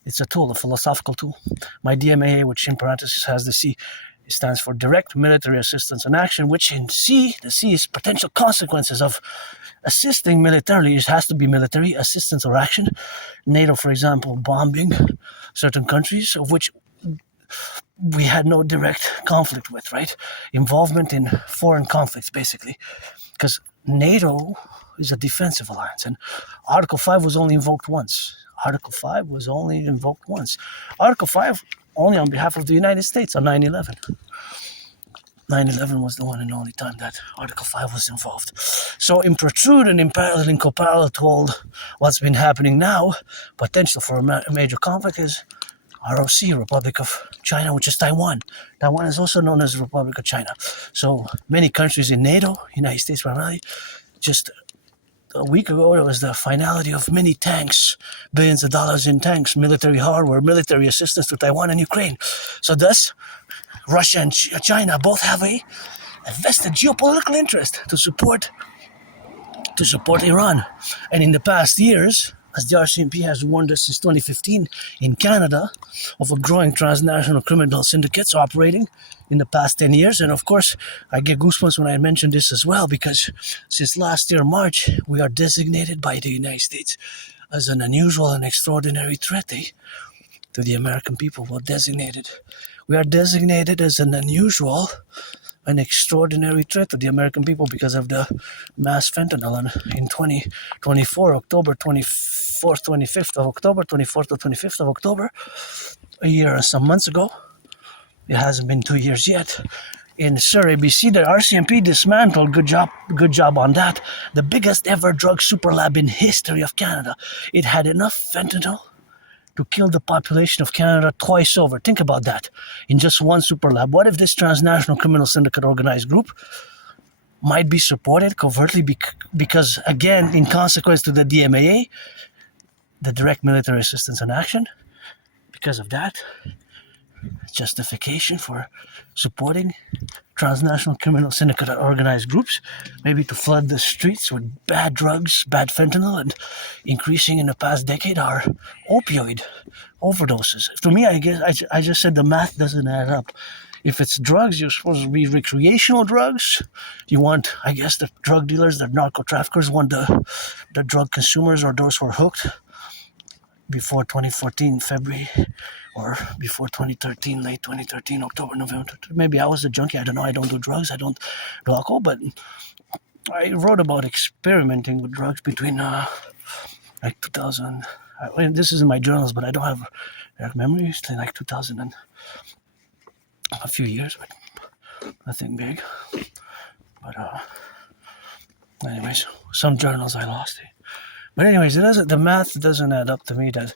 It's a tool, a philosophical tool. My DMAA, which in parentheses has the C, stands for Direct Military Assistance and Action, which in C, the C is potential consequences of assisting militarily. It has to be military assistance or action. NATO, for example, bombing certain countries, of which we had no direct conflict with, right? Involvement in foreign conflicts, basically. Because NATO is a defensive alliance, and Article 5 was only invoked once. Article 5 was only invoked once. Article 5 only on behalf of the United States on 9/11. 9/11 was the one and only time that Article 5 was involved. So in protrude and in parallel and co-parallel to what's been happening now, potential for a major conflict is ROC, Republic of China, which is Taiwan. Taiwan is also known as the Republic of China. So many countries in NATO, United States primarily, just a week ago, there was the finality of many tanks, billions of dollars in tanks, military hardware, military assistance to Taiwan and Ukraine. So thus, Russia and China both have a vested geopolitical interest to support Iran. And in the past years, as the RCMP has warned us since 2015 in Canada of a growing transnational criminal syndicates operating in the past 10 years. And of course, I get goosebumps when I mention this as well, because since last year, March, we are designated by the United States as an unusual and extraordinary threat to the American people. We are designated as an unusual an extraordinary threat to the American people because of the mass fentanyl in 2024, October 24th, 25th of October, 24th to 25th of October, a year and some months ago. It hasn't been 2 years yet. In Surrey, BC, the RCMP dismantled, good job on that, the biggest ever drug super lab in history of Canada. It had enough fentanyl to kill the population of Canada twice over. Think about that. In just one super lab. What if this transnational criminal syndicate organized group might be supported covertly because, again, in consequence to the DMAA, the Direct Military Assistance and Action, because of that, justification for supporting transnational criminal syndicate organized groups, maybe to flood the streets with bad drugs, bad fentanyl, and increasing in the past decade our opioid overdoses. To me, I guess I just said the math doesn't add up. If it's drugs, you're supposed to be recreational drugs. You want, I guess, the drug dealers, the narco traffickers want the drug consumers or those who are hooked before 2014 February or before 2013, late 2013, October, November. Maybe I was a junkie. I don't know. I don't do drugs. I don't do alcohol. But I wrote about experimenting with drugs between like 2000. This is in my journals, but I don't have direct memory. It's like 2000 and a few years, but nothing big. But anyways, some journals I lost. But anyways, the math doesn't add up to me that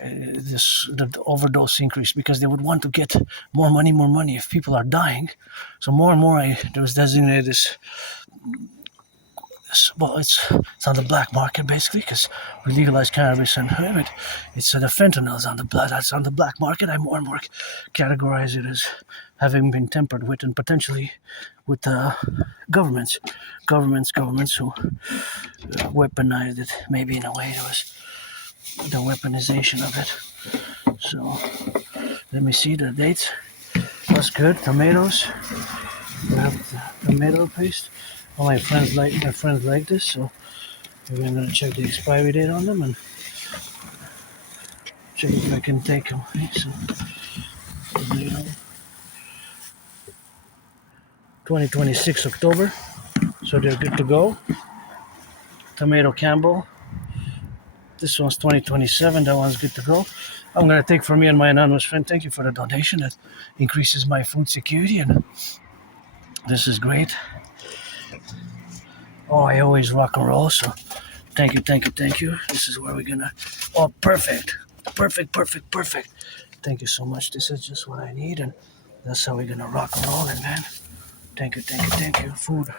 the overdose increase, because they would want to get more money if people are dying. So more and more, there was designated It's on the black market basically because we legalized cannabis and it's the fentanyl's on the that's on the black market. I more and more categorize it as having been tempered with and potentially with governments who weaponized it. Maybe in a way it was the weaponization of it. So let me see the dates. That's good. Tomatoes. We have the tomato paste. All my friends like this, so maybe I'm gonna check the expiry date on them and check if I can take them. So, 2026 October, so they're good to go. Tomato Campbell. This one's 2027. That one's good to go. I'm gonna take for me and my anonymous friend. Thank you for the donation. That increases my food security, and this is great. Oh, I always rock and roll, so thank you. This is where we're gonna. Oh, perfect. Thank you so much. This is just what I need, and that's how we're gonna rock and roll it, man. Thank you. Food.